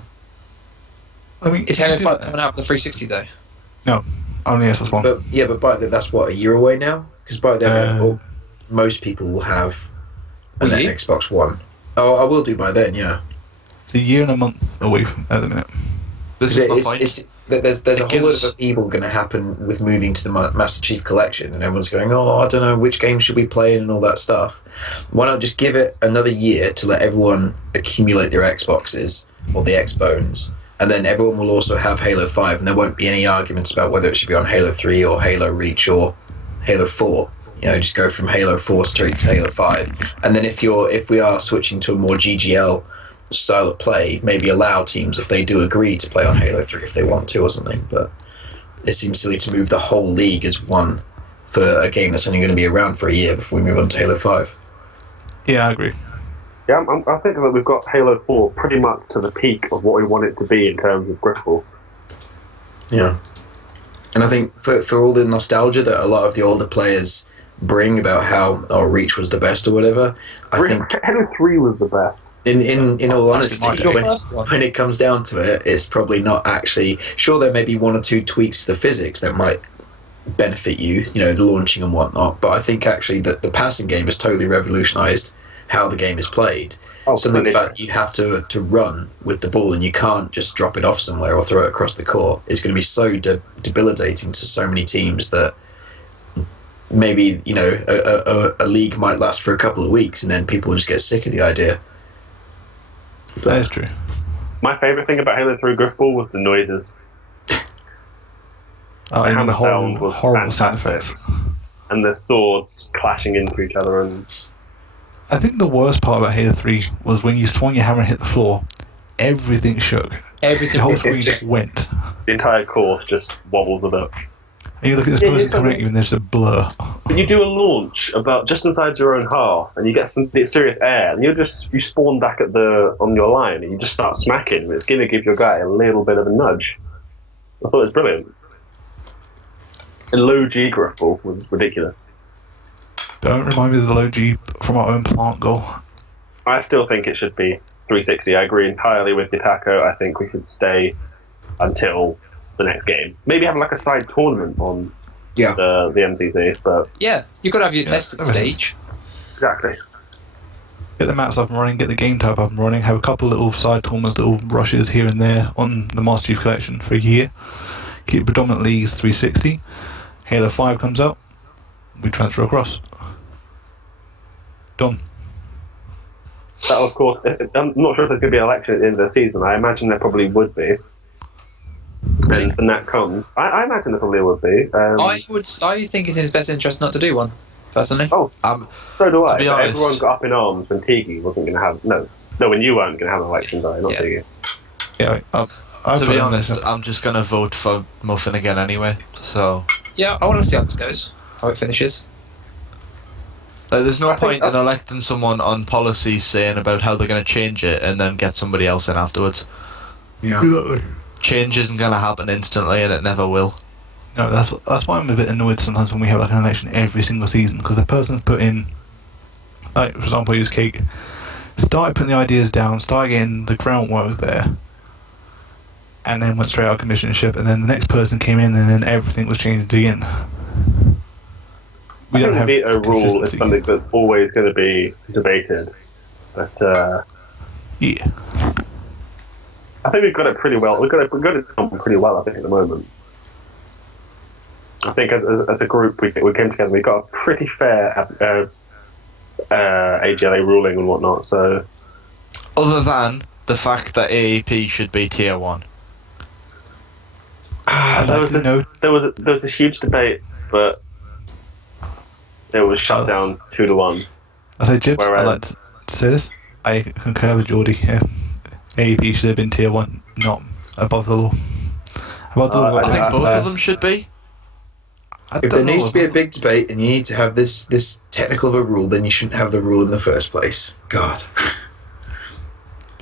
I mean, Is if you Halo do 5 that- coming out for the 360 though? No, only Xbox One. But by that's what, a year away now? Because by then, most people will have an Will you? Xbox One. Oh, I will do by then, yeah. It's a year and a month away at the minute. This is my point. There's a whole gives- lot of evil going to happen with moving to the Master Chief Collection, and everyone's going, oh, I don't know, which game should we play and all that stuff. Why not just give it another year to let everyone accumulate their Xboxes or the Xbones, and then everyone will also have Halo 5, and there won't be any arguments about whether it should be on Halo 3 or Halo Reach or Halo 4. You know, just go from Halo 4 straight to Halo 5. And then if we are switching to a more GGL style of play, maybe allow teams, if they do agree, to play on Halo 3 if they want to or something. But it seems silly to move the whole league as one for a game that's only going to be around for a year before we move on to Halo 5. Yeah, I agree. Yeah, I think that we've got Halo 4 pretty much to the peak of what we want it to be in terms of Grifball. Yeah. And I think for all the nostalgia that a lot of the older players bring about how Reach was the best or whatever, I think Halo 3 was the best. in all That's honesty, your first one. when it comes down to it, it's probably not actually... Sure, there may be one or two tweaks to the physics that might benefit you, the launching and whatnot, but I think actually that the passing game has totally revolutionised how the game is played. So the fact that you have to run with the ball and you can't just drop it off somewhere or throw it across the court is going to be so debilitating to so many teams that maybe a league might last for a couple of weeks and then people just get sick of the idea. That is true. My favourite thing about Halo 3 Grifball was the noises. Oh, and the hammer sound was horrible sound fantastic. effects. And the swords clashing into each other. And I think the worst part about Halo 3 was when you swung your hammer and hit the floor, everything shook. Everything The whole was screen went. the entire course just wobbles a bit. And you look at this Yeah, person it's coming at you and there's a blur. But you do a launch about just inside your own half, and you get some serious air, and you spawn back on your line, and you just start smacking. And it's going to give your guy a little bit of a nudge. I thought it was brilliant. And low G Grifball was ridiculous. Don't remind me of the low G from our own plant goal. I still think it should be 360. I agree entirely with Yutako. I think we should stay until the next game. Maybe have like a side tournament on the MTC, but Yeah, you've got to have your testing that makes stage. exactly. Get the maps up and running, get the game type up and running, have a couple little side tournaments, little rushes here and there on the Master Chief Collection for a year. Keep predominant leagues 360. Halo 5 comes out, we transfer across. Done. That, of course, I'm not sure if there's going to be an election at the end of the season. I imagine there probably would be. And when that comes, I imagine there probably would be. I think it's in his best interest not to do one, personally. Oh, so do I. To be But honest- everyone got up in arms when Teaguey wasn't going to have... No, when you weren't going to have an election, sorry, not Yeah. Teaguey. Yeah, To be honest, I'm just gonna vote for Muffin again anyway. So Yeah, I want to see how this goes, how it finishes. there's no I think point in that's- electing someone on policy saying about how they're gonna change it and then get somebody else in afterwards. Yeah. Change isn't gonna happen instantly, and it never will. No, that's why I'm a bit annoyed sometimes when we have like an election every single season, because the person's put in, like for example, use Cake, started putting the ideas down, started getting the groundwork there, and then went straight out of commissionership, and then the next person came in, and then everything was changed again. I think the veto rule is something that's always going to be debated, but yeah, I think we've got it pretty well. We've got it done pretty well, I think, at the moment. I think as a group we came together. We got a pretty fair AGLA ruling and whatnot. So, other than the fact that AAP should be tier 1. there was a huge debate, but it was shut down 2-1. I say, Jibs, I'd like to say this. I concur with Geordie. Yeah. AAP should have been tier 1, not above the law. I think both of them should be. If there needs to be a big debate and you need to have this technical of a rule, then you shouldn't have the rule in the first place. God.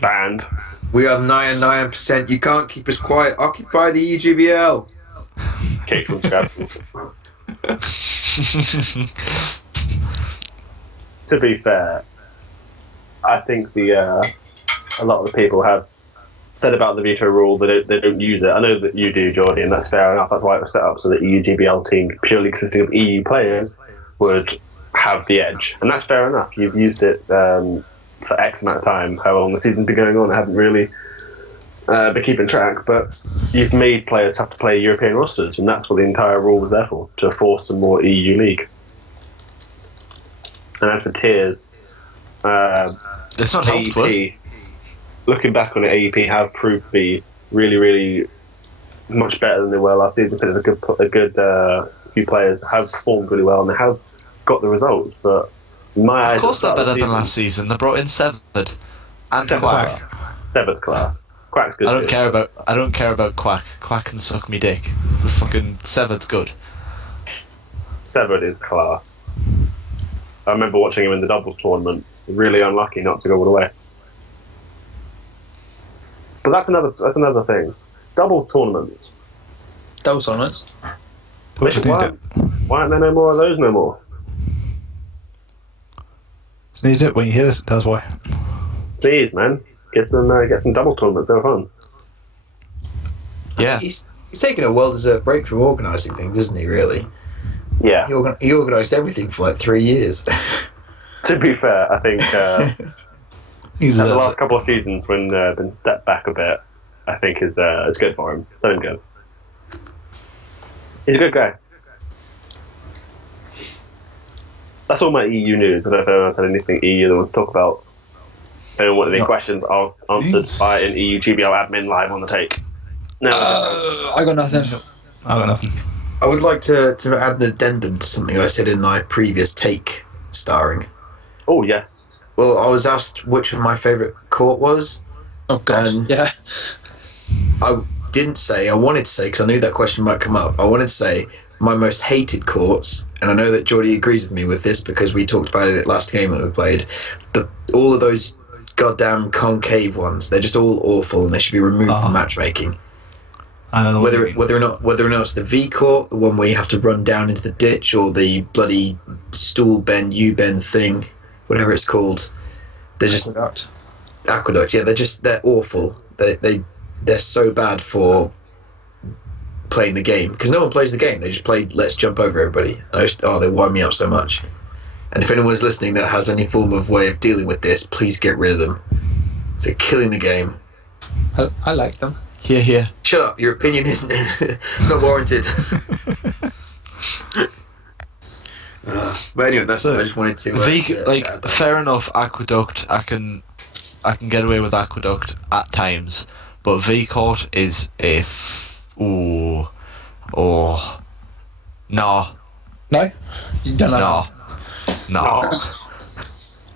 Banned. We are 99%. You can't keep us quiet. Occupy the EGBL. Kick from scab. To be fair, I think a lot of the people have said about the veto rule that they don't use it. I know that you do, Geordie, and that's fair enough. That's why it was set up, so that the EUGBL team, purely consisting of EU players, would have the edge. And that's fair enough. You've used it for X amount of time. How long the season's been going on, I haven't really been keeping track, but you've made players have to play European rosters, and that's what the entire rule was there for, to force some more EU league. And as for tiers, it's not helpful. Looking back on it, AEP have proved to be really, really much better than they were last season. Because a good few players have performed really well and they have got the results. But in my eyes, of course, they're better than last season. They brought in Severed and Quack. Severed's class. Quack's good. I don't care about Quack. Quack can suck me dick. Fucking Severed's good. Severed is class. I remember watching him in the doubles tournament. Really unlucky not to go all the way. But that's another thing. Doubles tournaments. Why aren't there no more of those no more? Sneeze it when you hear this. That's why. Sneeze, man. Get some double tournaments. They're fun. Yeah. He's taken a well-deserved break from organising things, isn't he? Really. Yeah. He organised everything for like 3 years. To be fair, I think the last couple of seasons when been stepped back a bit, I think is good for him. Let him go. He's a good guy. That's all my EU news. I don't know if anyone else had anything EU they want to talk about. If anyone wanted any questions answered by an EU GBL admin live on the take. No. I got nothing. I would like to add an addendum to something I said in my previous take starring. Oh, yes. Well, I was asked which of my favourite court was. Oh, God. Yeah. I didn't say, I wanted to say, because I knew that question might come up, I wanted to say my most hated courts, and I know that Geordie agrees with me with this because we talked about it last game that we played, all of those goddamn concave ones, they're just all awful and they should be removed from matchmaking. Whether or not it's the V court, the one where you have to run down into the ditch, or the bloody stool bend, U-bend thing, whatever it's called. They're just aqueduct. Yeah, they're awful. They're so bad for playing the game because no one plays the game. They just play let's jump over everybody. They wind me up so much. And if anyone's listening that has any form of way of dealing with this, please get rid of them. They're killing the game. I like them. Here. Shut up. Your opinion isn't. It's not warranted. But anyway, I just wanted to. Fair enough. Aqueduct. I can get away with Aqueduct at times, but V Court is no. No, you don't like No.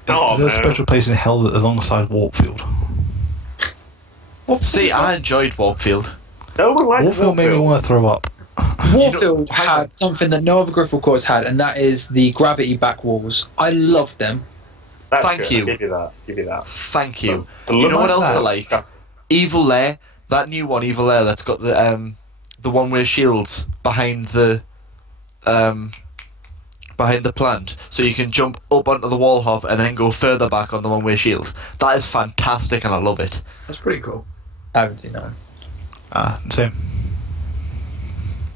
There's a special place in hell alongside Warpfield. See, I enjoyed Warpfield. No one liked Warpfield made me want to throw up. Warpfield had something that no other Grifball course had, and that is the gravity back walls. I love them. Thank you. I'll give you that. Thank you. But You know what else I that. like? Evil Lair. That new one, Evil Lair, that's got the one-way shields behind the plant, so you can jump up onto the wall hop and then go further back on the one-way shield. That is fantastic, and I love it. That's pretty cool. I haven't seen that one. Same.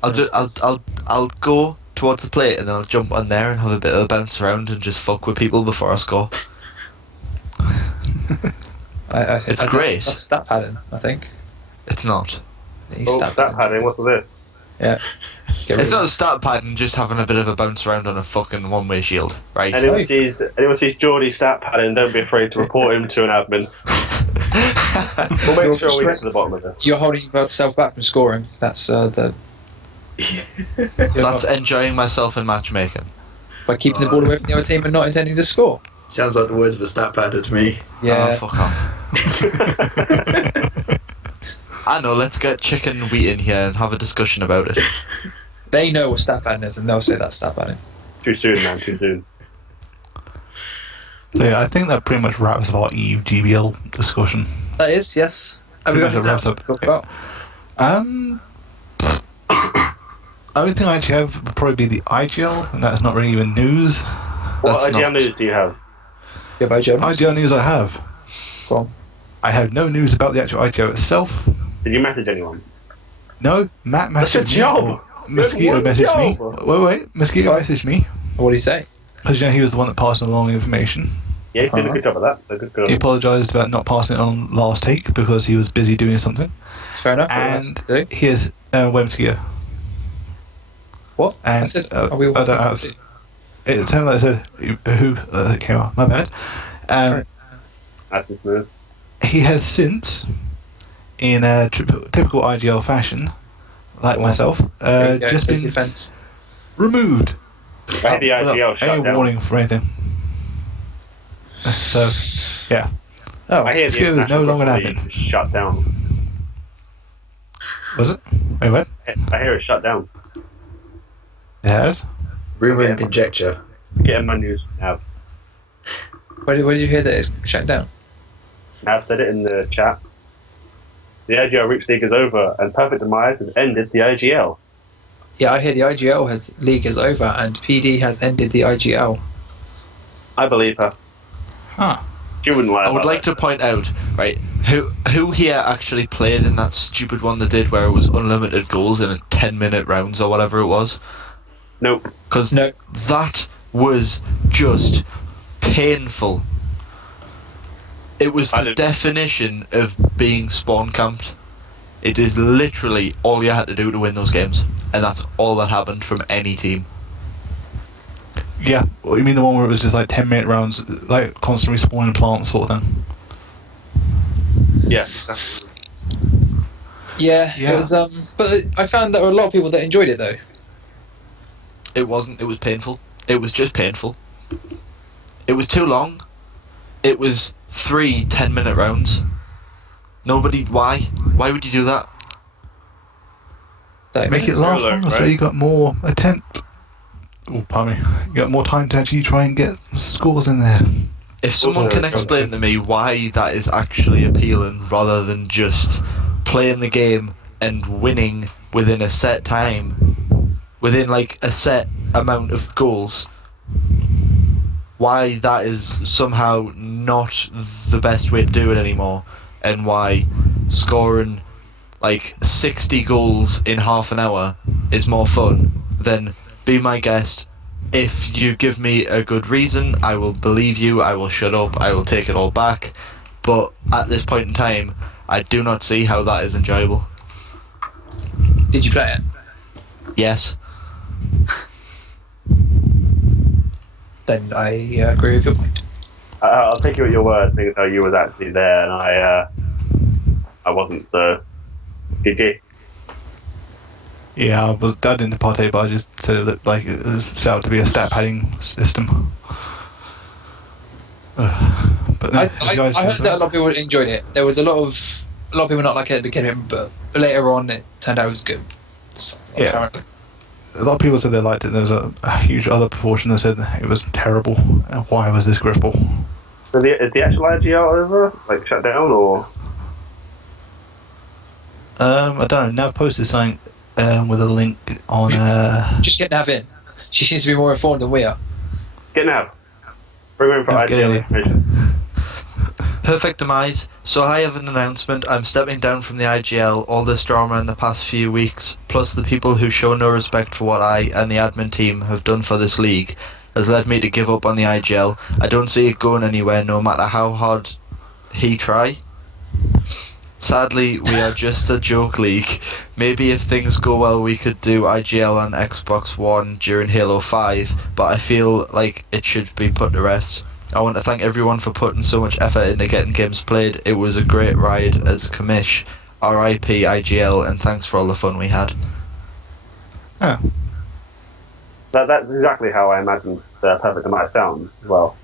I'll go towards the plate and then I'll jump on there and have a bit of a bounce around and just fuck with people before I score. It's great. That's stat padding, I think. It's not. Stat padding, what's this? Yeah. It's not a stat padding, just having a bit of a bounce around on a fucking one-way shield, right? Anyone sees Geordie stat padding, don't be afraid to report him to an admin. We'll make sure we get to the bottom of this. You're holding yourself back from scoring. That's That's enjoying myself in matchmaking. by keeping the ball away from the other team and not intending to score. Sounds like the words of a stat padder to me. Yeah. Oh, fuck off. I know, let's get Chicken Wheat in here and have a discussion about it. They know what stat padding is and they'll say that's stat padding. Too soon, man, too soon. So yeah, I think that pretty much wraps up our Eve GBL discussion. That is, yes. Have we got anything else to talk about? Only thing I actually have would probably be the IGL, and that's not really even news. What IGL news do you have? Yeah, by Joe. IGL news I have. Go on. I have no news about the actual IGL itself. Did you message anyone? No, Matt messaged That's a job. me. Mosquito messaged me. Wait, Mosquito messaged me. What did he say? Because he was the one that passed along information. Yeah, he did a good job of that. He apologised about not passing it on last take because he was busy doing something. Fair enough. And he is Mosquito. What? And I said, I don't have. It sounded like I said who came out. My bad. That's his move. He has since, in a typical IGL fashion, like myself, just been removed. I had the IGL shut any down. warning for anything. So, yeah. Oh, I hear the Skill is no International longer Rugby happening. League shut down. Was it? Wait, what? I hear it shut down. It has? Rumour and conjecture. Getting my news from Nav. where did you hear that it's shut down? Nav said it in the chat. The IGL Roots League is over, and Perfect Demise has ended the IGL. Yeah, I hear the IGL league is over and PD has ended the IGL. I believe her. Huh. She wouldn't lie. I would about like that. to point out, right, who here actually played in that stupid one they did where it was unlimited goals in a 10-minute rounds or whatever it was? Nope. Because No. that was just painful. It was the definition of being spawn camped. It is literally all you had to do to win those games, and that's all that happened from any team. Yeah. Well, you mean the one where it was just like 10-minute rounds, like constantly spawning plants sort of thing? Yes. Yeah, Yeah. it was. But I found there were a lot of people that enjoyed it though. It wasn't, it was painful. It was just painful. It was too long. It was 3 10-minute rounds. Why? Why would you do that? Make it last Thriller, longer so right? you got more attempt. Oh, pardon me. You got more time to actually try and get scores in there. If someone can explain to me why that is actually appealing rather than just playing the game and winning within a set time, within like a set amount of goals, why that is somehow not the best way to do it anymore, and why scoring like 60 goals in half an hour is more fun, then be my guest. If you give me a good reason, I will believe you, I will shut up, I will take it all back. But at this point in time, I do not see how that is enjoyable. Did you play it? Yes. Then I agree with your point. I'll take you at your word, seeing as how you was actually there, and I wasn't. So, GG. Yeah, I didn't partake, but I just said it looked like it was set out to be a stat padding system. But no, I heard that a lot of people enjoyed it. There was a lot of people not like it at the beginning, but later on it turned out it was good. So, Yeah. apparently. a lot of people said they liked it. There was a huge other proportion that said it was terrible. Why was this Grifball? So is the actual IGL over? Like shut down or? I don't know. Now I've posted something with a link on. Just get Nav in. She seems to be more informed than we are. Get Nav. Bring her in for Nav, get IGL in. information. Perfect demise. So I have an announcement. I'm stepping down from the IGL. All this drama in the past few weeks, plus the people who show no respect for what I and the admin team have done for this league, has led me to give up on the IGL. I don't see it going anywhere, no matter how hard he try. Sadly, we are just a joke league. Maybe if things go well, we could do IGL on Xbox One during Halo 5, but I feel like it should be put to rest. I want to thank everyone for putting so much effort into getting games played. It was a great ride as commish. RIP IGL, and thanks for all the fun we had. Oh. That's exactly how I imagined the Perfect Demise sound as well.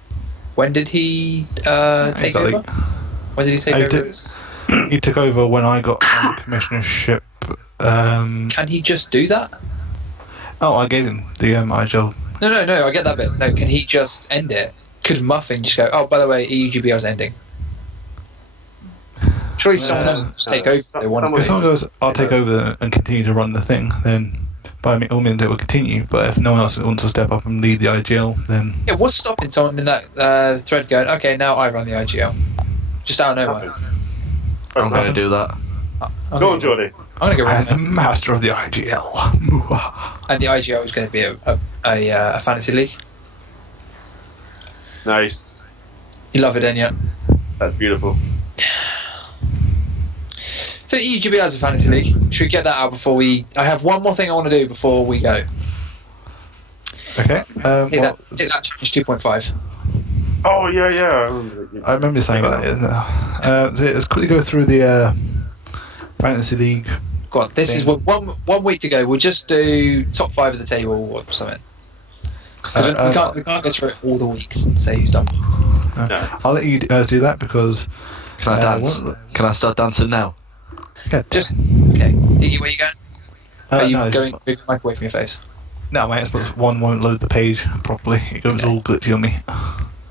When did he take Exactly. over? When did he take I over? did- He took over when I got on the commissionership. Can he just do that? Oh, I gave him the IGL. No, I get that bit. No, can he just end it? Could Muffin just go, oh, by the way, EUGBL's ending? Surely someone else will just take over if they want If to. someone goes, I'll take over and continue to run the thing, then by all means it will continue. But if no one else wants to step up and lead the IGL, then Yeah, what's stopping someone in that thread going, okay, now I run the IGL? Just out of nowhere. I'm going to do that. Go on, Jordy. I'm going to go I run am the it. master of the IGL. And the IGL is going to be a fantasy league. Nice. You love it, don't you? That's beautiful. So EUGBL is a fantasy league. Should we get that out before we... I have one more thing I want to do before we go. Okay. Hit Well, that challenge 2.5. Oh, yeah. I remember you saying about that. So let's quickly go through the fantasy league. Go on, this is what, one week to go. We'll just do top 5 of the table or something. 'Cause we can't go through it all the weeks and say who's done. I'll let you do that because. Can I dance? Can I start dancing now? Yeah, Just okay. Teaguey, where you going? Are you no, it's- going? Move the mic away from your face. No, my Xbox One won't load the page properly. It goes all glitchy on me.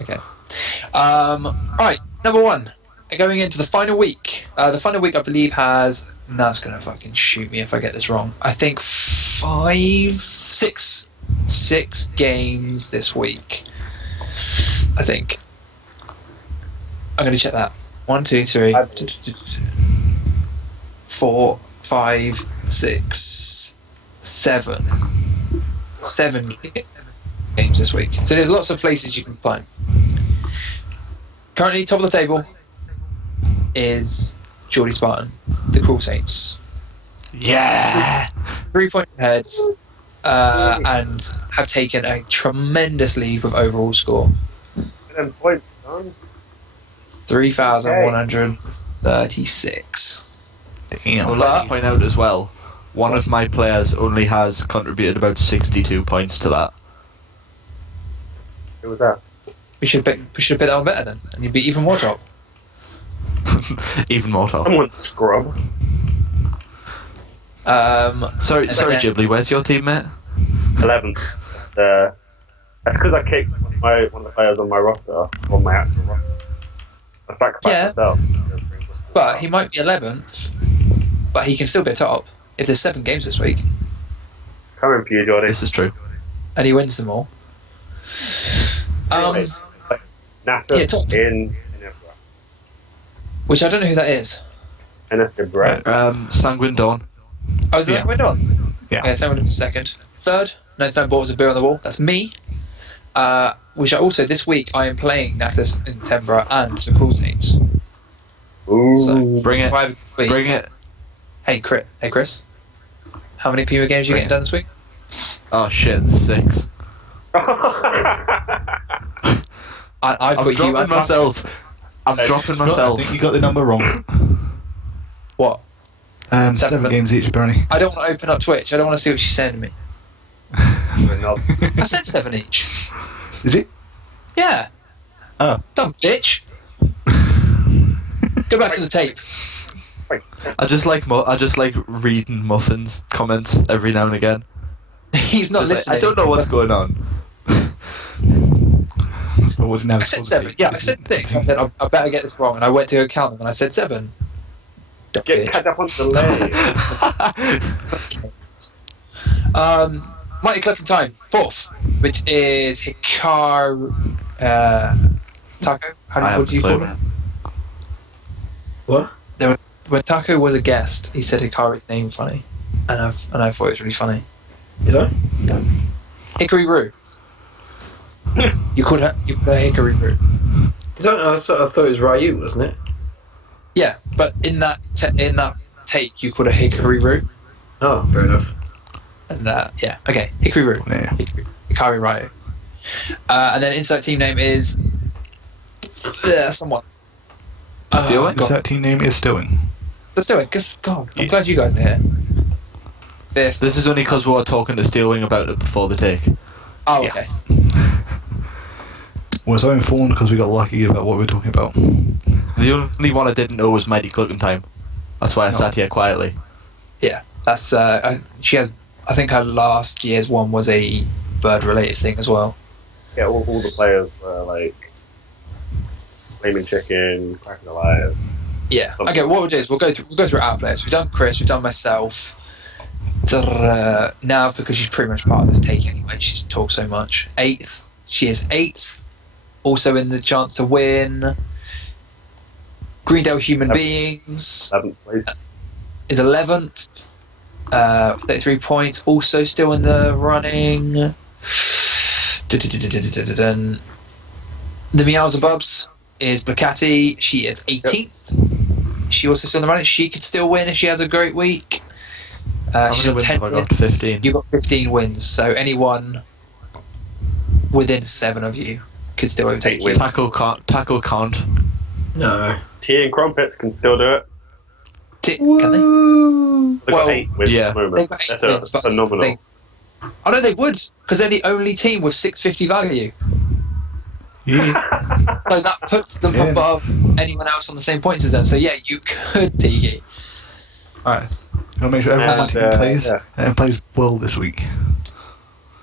Okay. Alright, number 1. Going into the final week. The final week, I believe, has... No, it's going to fucking shoot me if I get this wrong. I think 6 games this week. I think. I'm going to check that. 1, 2, 3, 4, 5, 6, 7. 7 games this week. So there's lots of places you can climb. Currently, top of the table is Geordie Spartan, the Cruel Saints. Yeah! 3 points ahead, and have taken a tremendous lead with overall score. 3,136. Damn. Well, let's point out as well, one of my players only has contributed about 62 points to that. Who was that? We should have put that on better then, and you'd be even more top. Even more top. Someone scrub. Sorry, and sorry, then- Ghibli, where's your team, mate? 11th. That's because I kicked one of the players on my roster, on my actual roster. I sacrificed Yeah. myself. But he might be 11th, but he can still be a top if there's 7 games this week, Coming for you, Jordy. This is true. and he wins them all. Natter yeah, top. in Edinburgh. Which I don't know who that is. In Edinburgh. Sanguine Dawn. Oh, is that went on? Yeah. Okay, someone in second. Third, no bottles of beer on the wall. That's me. Which I also, this week, I am playing Natus in Tembra and the Cruel Saints. Ooh. So, Bring it. if I have a week- Bring it. Hey, Chris. How many PUA games are you getting done this week? Oh shit, 6. I've I'm got you dropping and myself. I'm dropping I myself. think you got the number wrong. What? 7 games each, apparently. I don't want to open up Twitch. I don't want to see what she's saying to me. I said 7 each. Did you? Yeah. Oh. Dumb bitch. Go back to the tape. I just like reading Muffin's comments every now and again. He's not Just like, listening. I don't know what's going on. Or was it now I said 7. Yeah, I said 6. I said I better get this wrong, and I went to go count them, and I said 7. Dumb Get bitch. catch up on delay. Mighty Cloak in Time, 4th, which is Hikaru Taco. I What do you have a call clue. it? What? When Taco was a guest, he said Hikari's name funny, and I thought it was really funny. Did I? Hickory Roo. you could have Hickory Roo. Did I? I thought it was Ryu, wasn't it? Yeah, but in that take, you called a Hickory Roo. Oh, fair enough. And yeah, okay, Hickory Roo. Yeah. Hikari Ryu. And then insert team name is someone. Stealing? That team name is Stealing. Let's do it. Good God, I'm glad you guys are here. Fifth. This is only because we were talking to Stealing about it before the take. Oh, Yeah. okay. We're so informed because we got lucky about what we were talking about. The only one I didn't know was Mighty Clucking Time. That's why I sat here quietly. Yeah, that's she has. I think her last year's one was a bird-related thing as well. Yeah, all the players were like Flaming Chicken, Cracking Alive. Yeah. Okay. What we'll do is we'll go through our players. We've done Chris. We've done myself. Now, because she's pretty much part of this take anyway, she's talked so much. 8th. She is 8th. Also in the chance to win. Greendale Human Beings 7th place. is 11th. 33 points. Also still in the running. The Meowsabubs is Blacati. She is 18th. She also still in the running. She could still win if she has a great week. How She's many on wins 10 have I got? wins. 15. You've got 15 wins, so anyone within 7 of you could still overtake you. Tackle can't. No. Tea and Crumpets can still do it. Can they? They've Well, got 8 wins yeah. at the moment. They've got 8 That's wins, but phenomenal. I know they would, because they're the only team with 650 value. Yeah. So that puts them Yeah. above anyone else on the same points as them. So yeah, you could, Teaguey. Alright. Gotta make sure everyone on my team plays yeah. and plays well this week.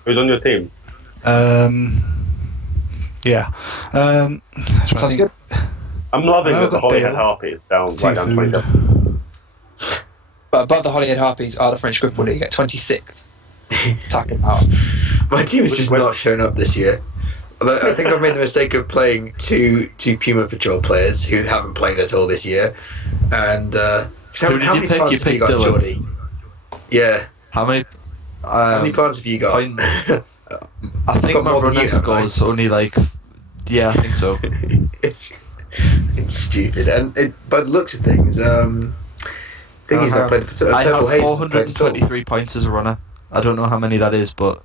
Who's on your team? Yeah. Sounds good. I'm loving I've that the got Holyhead Dale. Harpy is down right down Seafood. 27. But above the Holyhead Harpies are the French Grifball League at 26th. Attacking power. My team has just not shown up this year. I think I've made the mistake of playing two Puma Patrol players who haven't played at all this year. And Who did you pick? plants You have you picked got, Dylan. Geordie? Yeah. How many? How many plants have you got? Fine. I think Got my more than runner you have, score's only like. Yeah, I think so. it's stupid, and by the looks of things, thing is, I played I Purple have Haze. Played at all. 423 points as a runner. I don't know how many that is, but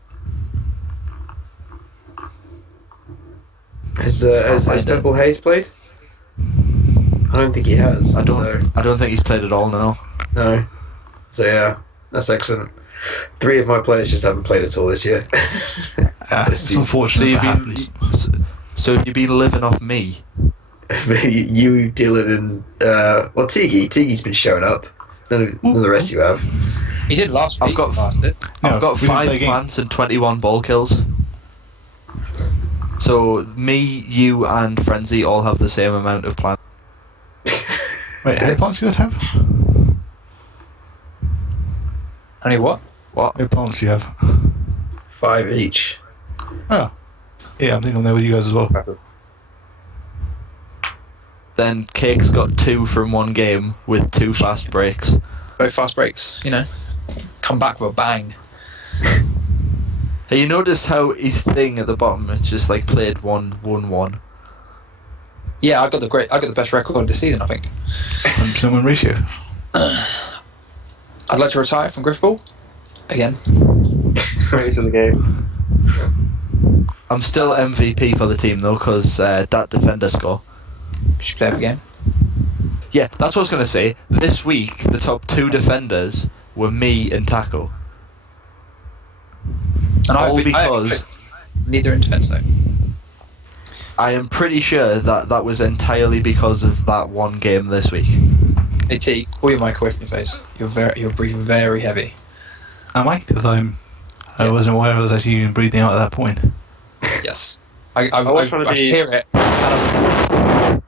Has find it. Purple Haze played? I don't think he has. I don't. So, I don't think he's played at all now. no. So yeah, that's excellent. 3 of my players just haven't played at all this year. It's So unfortunate you've that been. happens. So you've been living off me. You, Dylan, and Teaguey's been showing up. None of the rest of you have. He did last week. I've got- Last it. No, I've got we didn't 5 play a game. plants and 21 ball kills. So me, you, and Frenzy all have the same amount of plants. Wait, how many plants do you guys have? Only what? What? How many plants do you have? 5 each. Oh. Yeah, I think I'm there with you guys as well. Then Cake's got 2 from one game with 2 fast breaks. Both fast breaks, you know. Come back with a bang. Hey, you noticed how his thing at the bottom, it's just like played 1-1-1. Yeah, I got the best record this season, I think. 100% win ratio. I'd like to retire from Grifball. Again. Greatest in the game. I'm still MVP for the team though, because that defender score. You should play every game. Yeah, that's what I was going to say. This week, the top 2 defenders were me and Taco. And All I because neither in defence though. I am pretty sure that was entirely because of that one game this week. Hey T, pull your mic away from your face. You're breathing very heavy. Am I? Because I wasn't aware I was actually even breathing out at that point. Yes. I was trying to can be- hear it. Oh,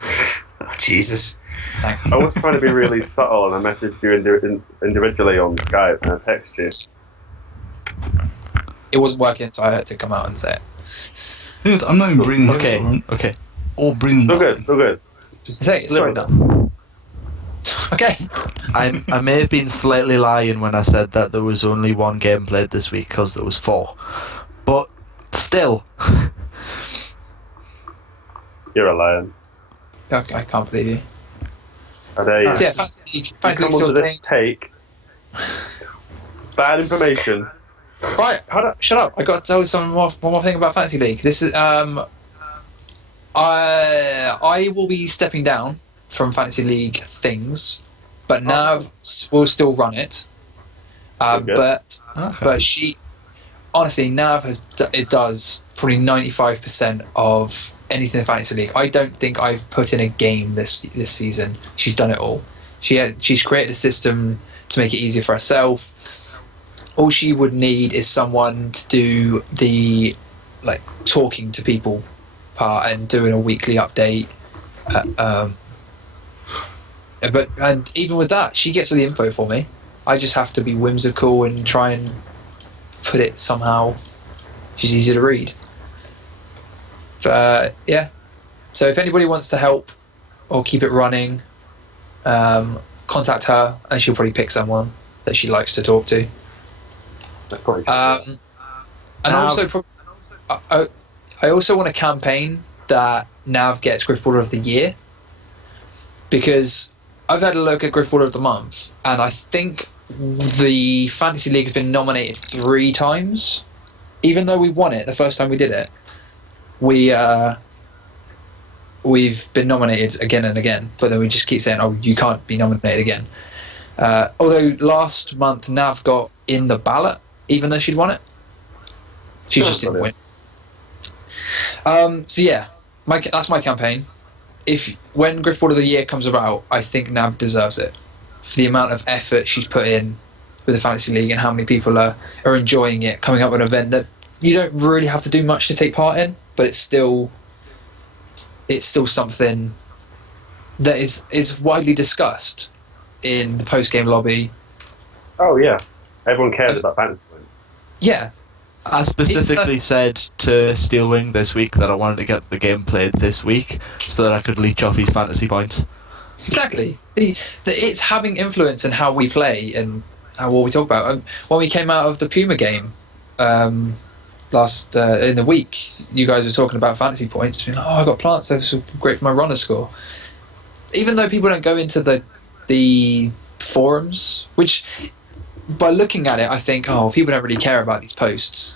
Jesus. I was trying to be really subtle, and I messaged you individually on Skype, and I texted you. It wasn't working, so I had to come out and say it. Thing is, I'm not even breathing Okay. or breathing So nothing. good, so good. Say it, sorry, Live no. Okay. I may have been slightly lying when I said that there was only one game played this week because there was 4. But still. You're a lion. Okay, I can't believe you. I dare you. So yeah, Fantasy League You come still onto playing. this take. Bad information. Right, hold up, shut up. I got to tell you one more thing about Fantasy League. This is I will be stepping down from Fantasy League things, but Nav will still run it. Okay. But she honestly, Nav does probably 95% of anything in Fantasy League. I don't think I've put in a game this season. She's done it all. She's created a system to make it easier for herself. All she would need is someone to do the talking to people part and doing a weekly update. And even with that, she gets all the info for me. I just have to be whimsical and try and put it somehow. She's easy to read. But yeah. So if anybody wants to help or keep it running, contact her and she'll probably pick someone that she likes to talk to. That's probably And also, I also want a campaign that Nav gets Grifballer of the Year, because I've had a look at Grifballer of the Month, and I think the Fantasy League has been nominated 3 times. Even though we won it the first time we did it, we've been nominated again and again, but then we just keep saying, "Oh, you can't be nominated again." Although last month Nav got in the ballot, even though she'd won it, she just didn't win. So yeah, that's my campaign. When Grifball of the Year comes about, I think Nav deserves it for the amount of effort she's put in with the Fantasy League and how many people are enjoying it, coming up with an event that you don't really have to do much to take part in, but it's still something that is widely discussed in the post-game lobby. Oh yeah, everyone cares about fantasy. Yeah. I specifically said to Steelwing this week that I wanted to get the game played this week so that I could leech off his fantasy points. Exactly. It's having influence in how we play and what we talk about. When we came out of the Puma game last in the week, you guys were talking about fantasy points. Being like, I got plants, so great for my runner score. Even though people don't go into the forums, which by looking at it, I think, people don't really care about these posts,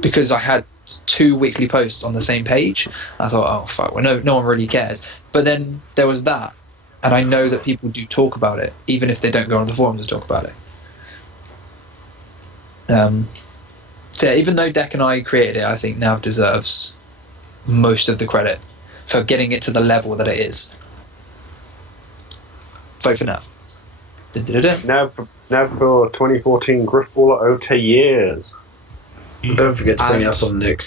because I had 2 weekly posts on the same page. I thought, fuck, well, no one really cares. But then there was that, and I know that people do talk about it, even if they don't go on the forums and talk about it. So yeah, even though Deck and I created it, I think Nav deserves most of the credit for getting it to the level that it is. Vote for Nav. Now for 2014 Grifballer of the Years. Don't forget to bring it up on next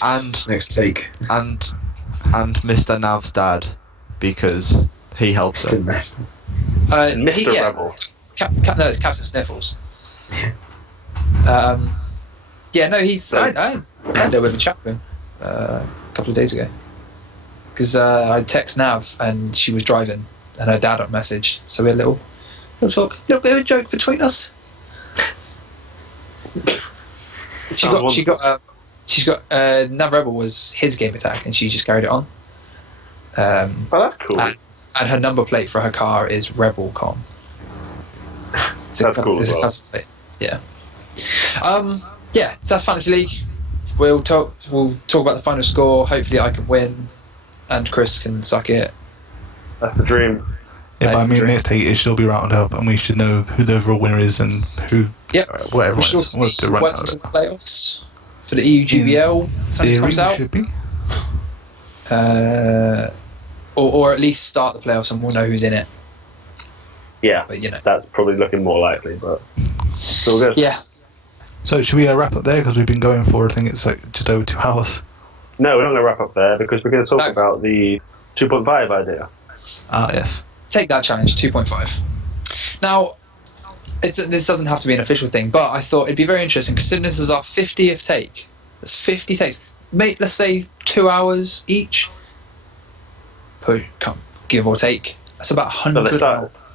take. And Mr. Nav's dad, because he helps him. Mr. Rebel. No, it's Captain Sniffles. He's. I had a bit of a chat with him a couple of days ago, because I text Nav and she was driving, and her dad got a message, so we had a little talk, little bit of a joke between us. She's got Nav Rebel was his game attack, and she just carried it on. That's cool. And her number plate for her car is Rebelcom. That's cool as well. Yeah. So that's Fantasy League. We'll talk about the final score. Hopefully I can win and Chris can suck it. That's the dream. Yeah, but I mean, next take it should all be rounded up, and we should know who the overall winner is and who. Yep. Whatever. We should also be welcome to the playoffs for the EUGBL. Something comes out. Should be. Or at least start the playoffs, and we'll know who's in it. Yeah, but that's probably looking more likely, but still good. Yeah. So should we wrap up there, because we've been going for, I think it's like just over 2 hours. No, we're not going to wrap up there, because we're going to talk about the 2.5 idea. Ah, yes. Take that challenge, 2.5. Now, this doesn't have to be an official thing, but I thought it'd be very interesting, considering this is our 50th take. That's 50 takes. Mate, let's say 2 hours each. Give or take. That's about 100 hours.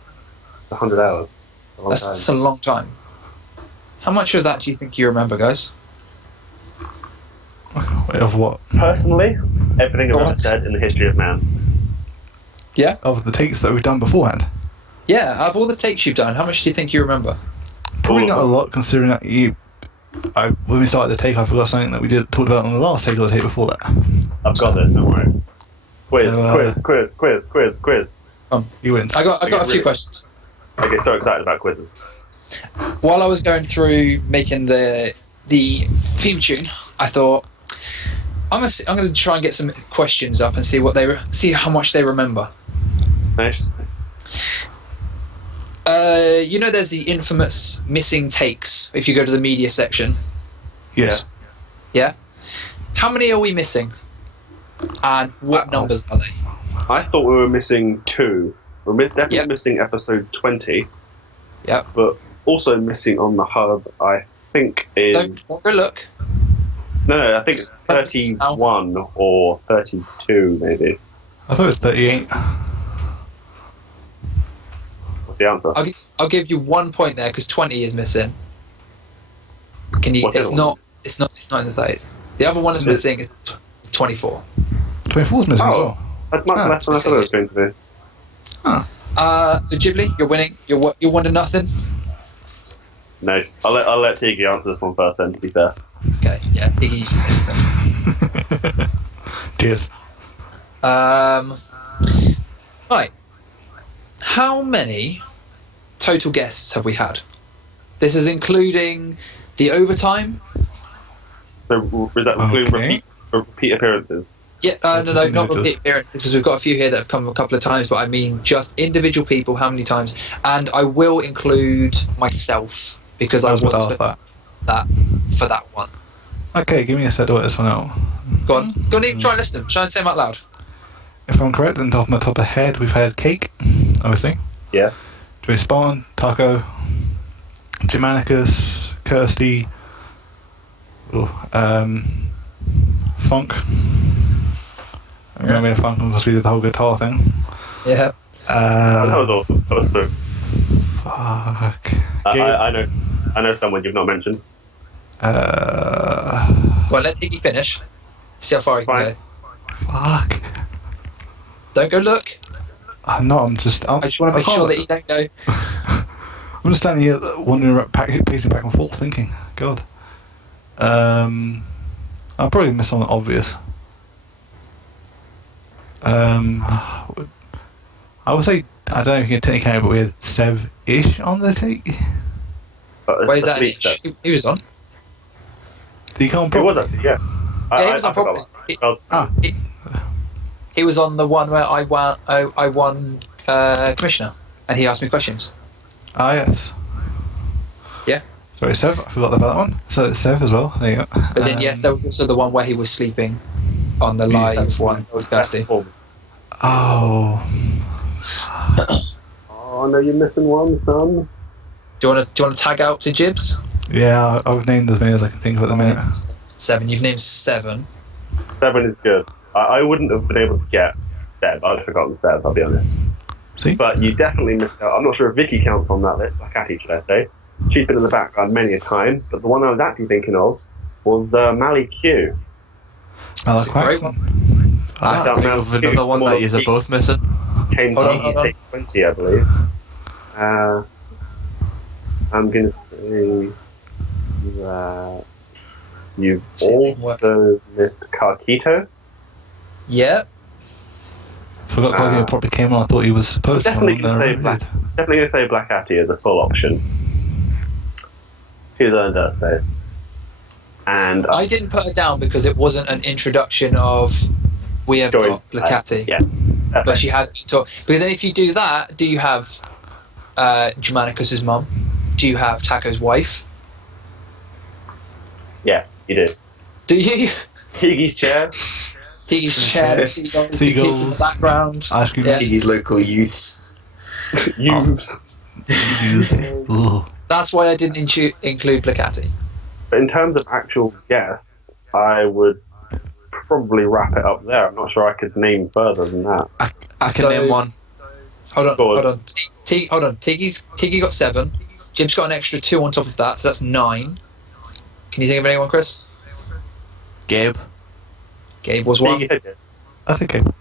100 hours. A long time. That's a long time. How much of that do you think you remember, guys? Of what? Personally, everything I've ever What? said in the history of man. Yeah? Of the takes that we've done beforehand? Yeah, out of all the takes you've done, how much do you think you remember? Probably All of not a them. lot, considering that when we started the take, I forgot something that we talked about on the last take or the take before that. I've got this, don't worry. Quiz, So, quiz. You win. I got a Okay, few really? questions. I get so excited about quizzes. While I was going through making the theme tune, I thought I'm gonna try and get some questions up and see how much they remember. Nice. There's the infamous missing takes if you go to the media section. Yes. Yeah. How many are we missing? And what numbers are they? I thought we were missing 2. We're definitely Yep. missing episode 20, Yep. but also missing on the hub, I think is... Don't go look. No, I think it's 31 or 32, maybe. I thought it was 38. What's the answer? I'll give you 1 point there because 20 is missing. Can you? What's the It's other not. It's not in the 30s. The other one is missing is 24. 24's missing as Oh. well. That's much less than I thought it was going to be. So Ghibli, you're winning. You're 1-0. Nice. I'll let Teaguey answer this one first then, to be fair. Okay. Yeah. Teaguey, you think so. Cheers. Right. How many total guests have we had? This is including the overtime. So, is that including Okay. repeat appearances? Yeah, no, not repeat appearances because we've got a few here that have come a couple of times, but I mean just individual people, how many times? And I will include myself because I I was about to was ask that. that for that one. Okay, give me a sec to work this one out. Go on, try and list them. Try and say them out loud. If I'm correct, on top of my top of head, we've had Cake, obviously. Yeah. Joey Spawn, Taco, Germanicus, Kirsty, Funk. I remember Funk because we did the whole guitar thing. Yeah. That was awesome. That was so... Fuck. I know someone you've not mentioned. Well, let Tiggy finish. See how far he can Fine. go. Fuck. Don't go look. I'm not, I just I just want to make sure that you don't go. I'm just standing here wondering, pacing back and forth, thinking, God. I'll probably miss something obvious. I would say, I don't know if you can take account, but we had Sev-ish on the take. Where's that? He was on. Did he come It properly? was actually, yeah. Yeah, he was on forgot properly. about that. He was on the one where I won commissioner, and he asked me questions. Ah, yes. Yeah. Sorry, Sev, I forgot about that one. So it's Sev as well, there you go. But then yes, there was also the one where he was sleeping on the live one with Kirsty. Oh. Oh no, you're missing one, son. Do you want to tag out to Jibs? Yeah, I've named as many as I can think of at the minute. 7. You've named 7. 7 is good. I wouldn't have been able to get Seb. I'd have forgotten Seb, I'll be honest. See? But you definitely missed out. I'm not sure if Vicky counts on that list, like Atty, should I say. She's been in the background many a time, but the one I was actually thinking of was Mally Q. I That's like a great Quaxon. I can think of another one that you're both missing. Came Hold on, to hold on. Take 20, I believe. I'm going to say that you've also missed Carquito. Yep. Forgot Quaxon probably came on. I thought he was supposed to come Definitely on going to there. say Black. Definitely going to say Black Atty as a full option. She's earned her space. And I didn't put her down because it wasn't an introduction of we have Joy- got Placati. yeah. But she has been taught. But then if you do that, do you have Germanicus's mum? Do you have Taco's wife? Yeah, you do. Do you? Tiggy's chair. Tiggy's chair, the seagulls, the kids in the background. Ice cream. Yeah. Tiggy's local youths. Youths. Ugh. That's why I didn't include Placati. But in terms of actual guests, I would probably wrap it up there. I'm not sure I could name further than that. I can So- name one. Hold on, Go on. hold on. Hold on. Teaguey got 7. Jim's got an extra 2 on top of that, so that's 9. Can you think of anyone, Chris? Gabe. Gabe was 1. Teaguey Take. I think okay.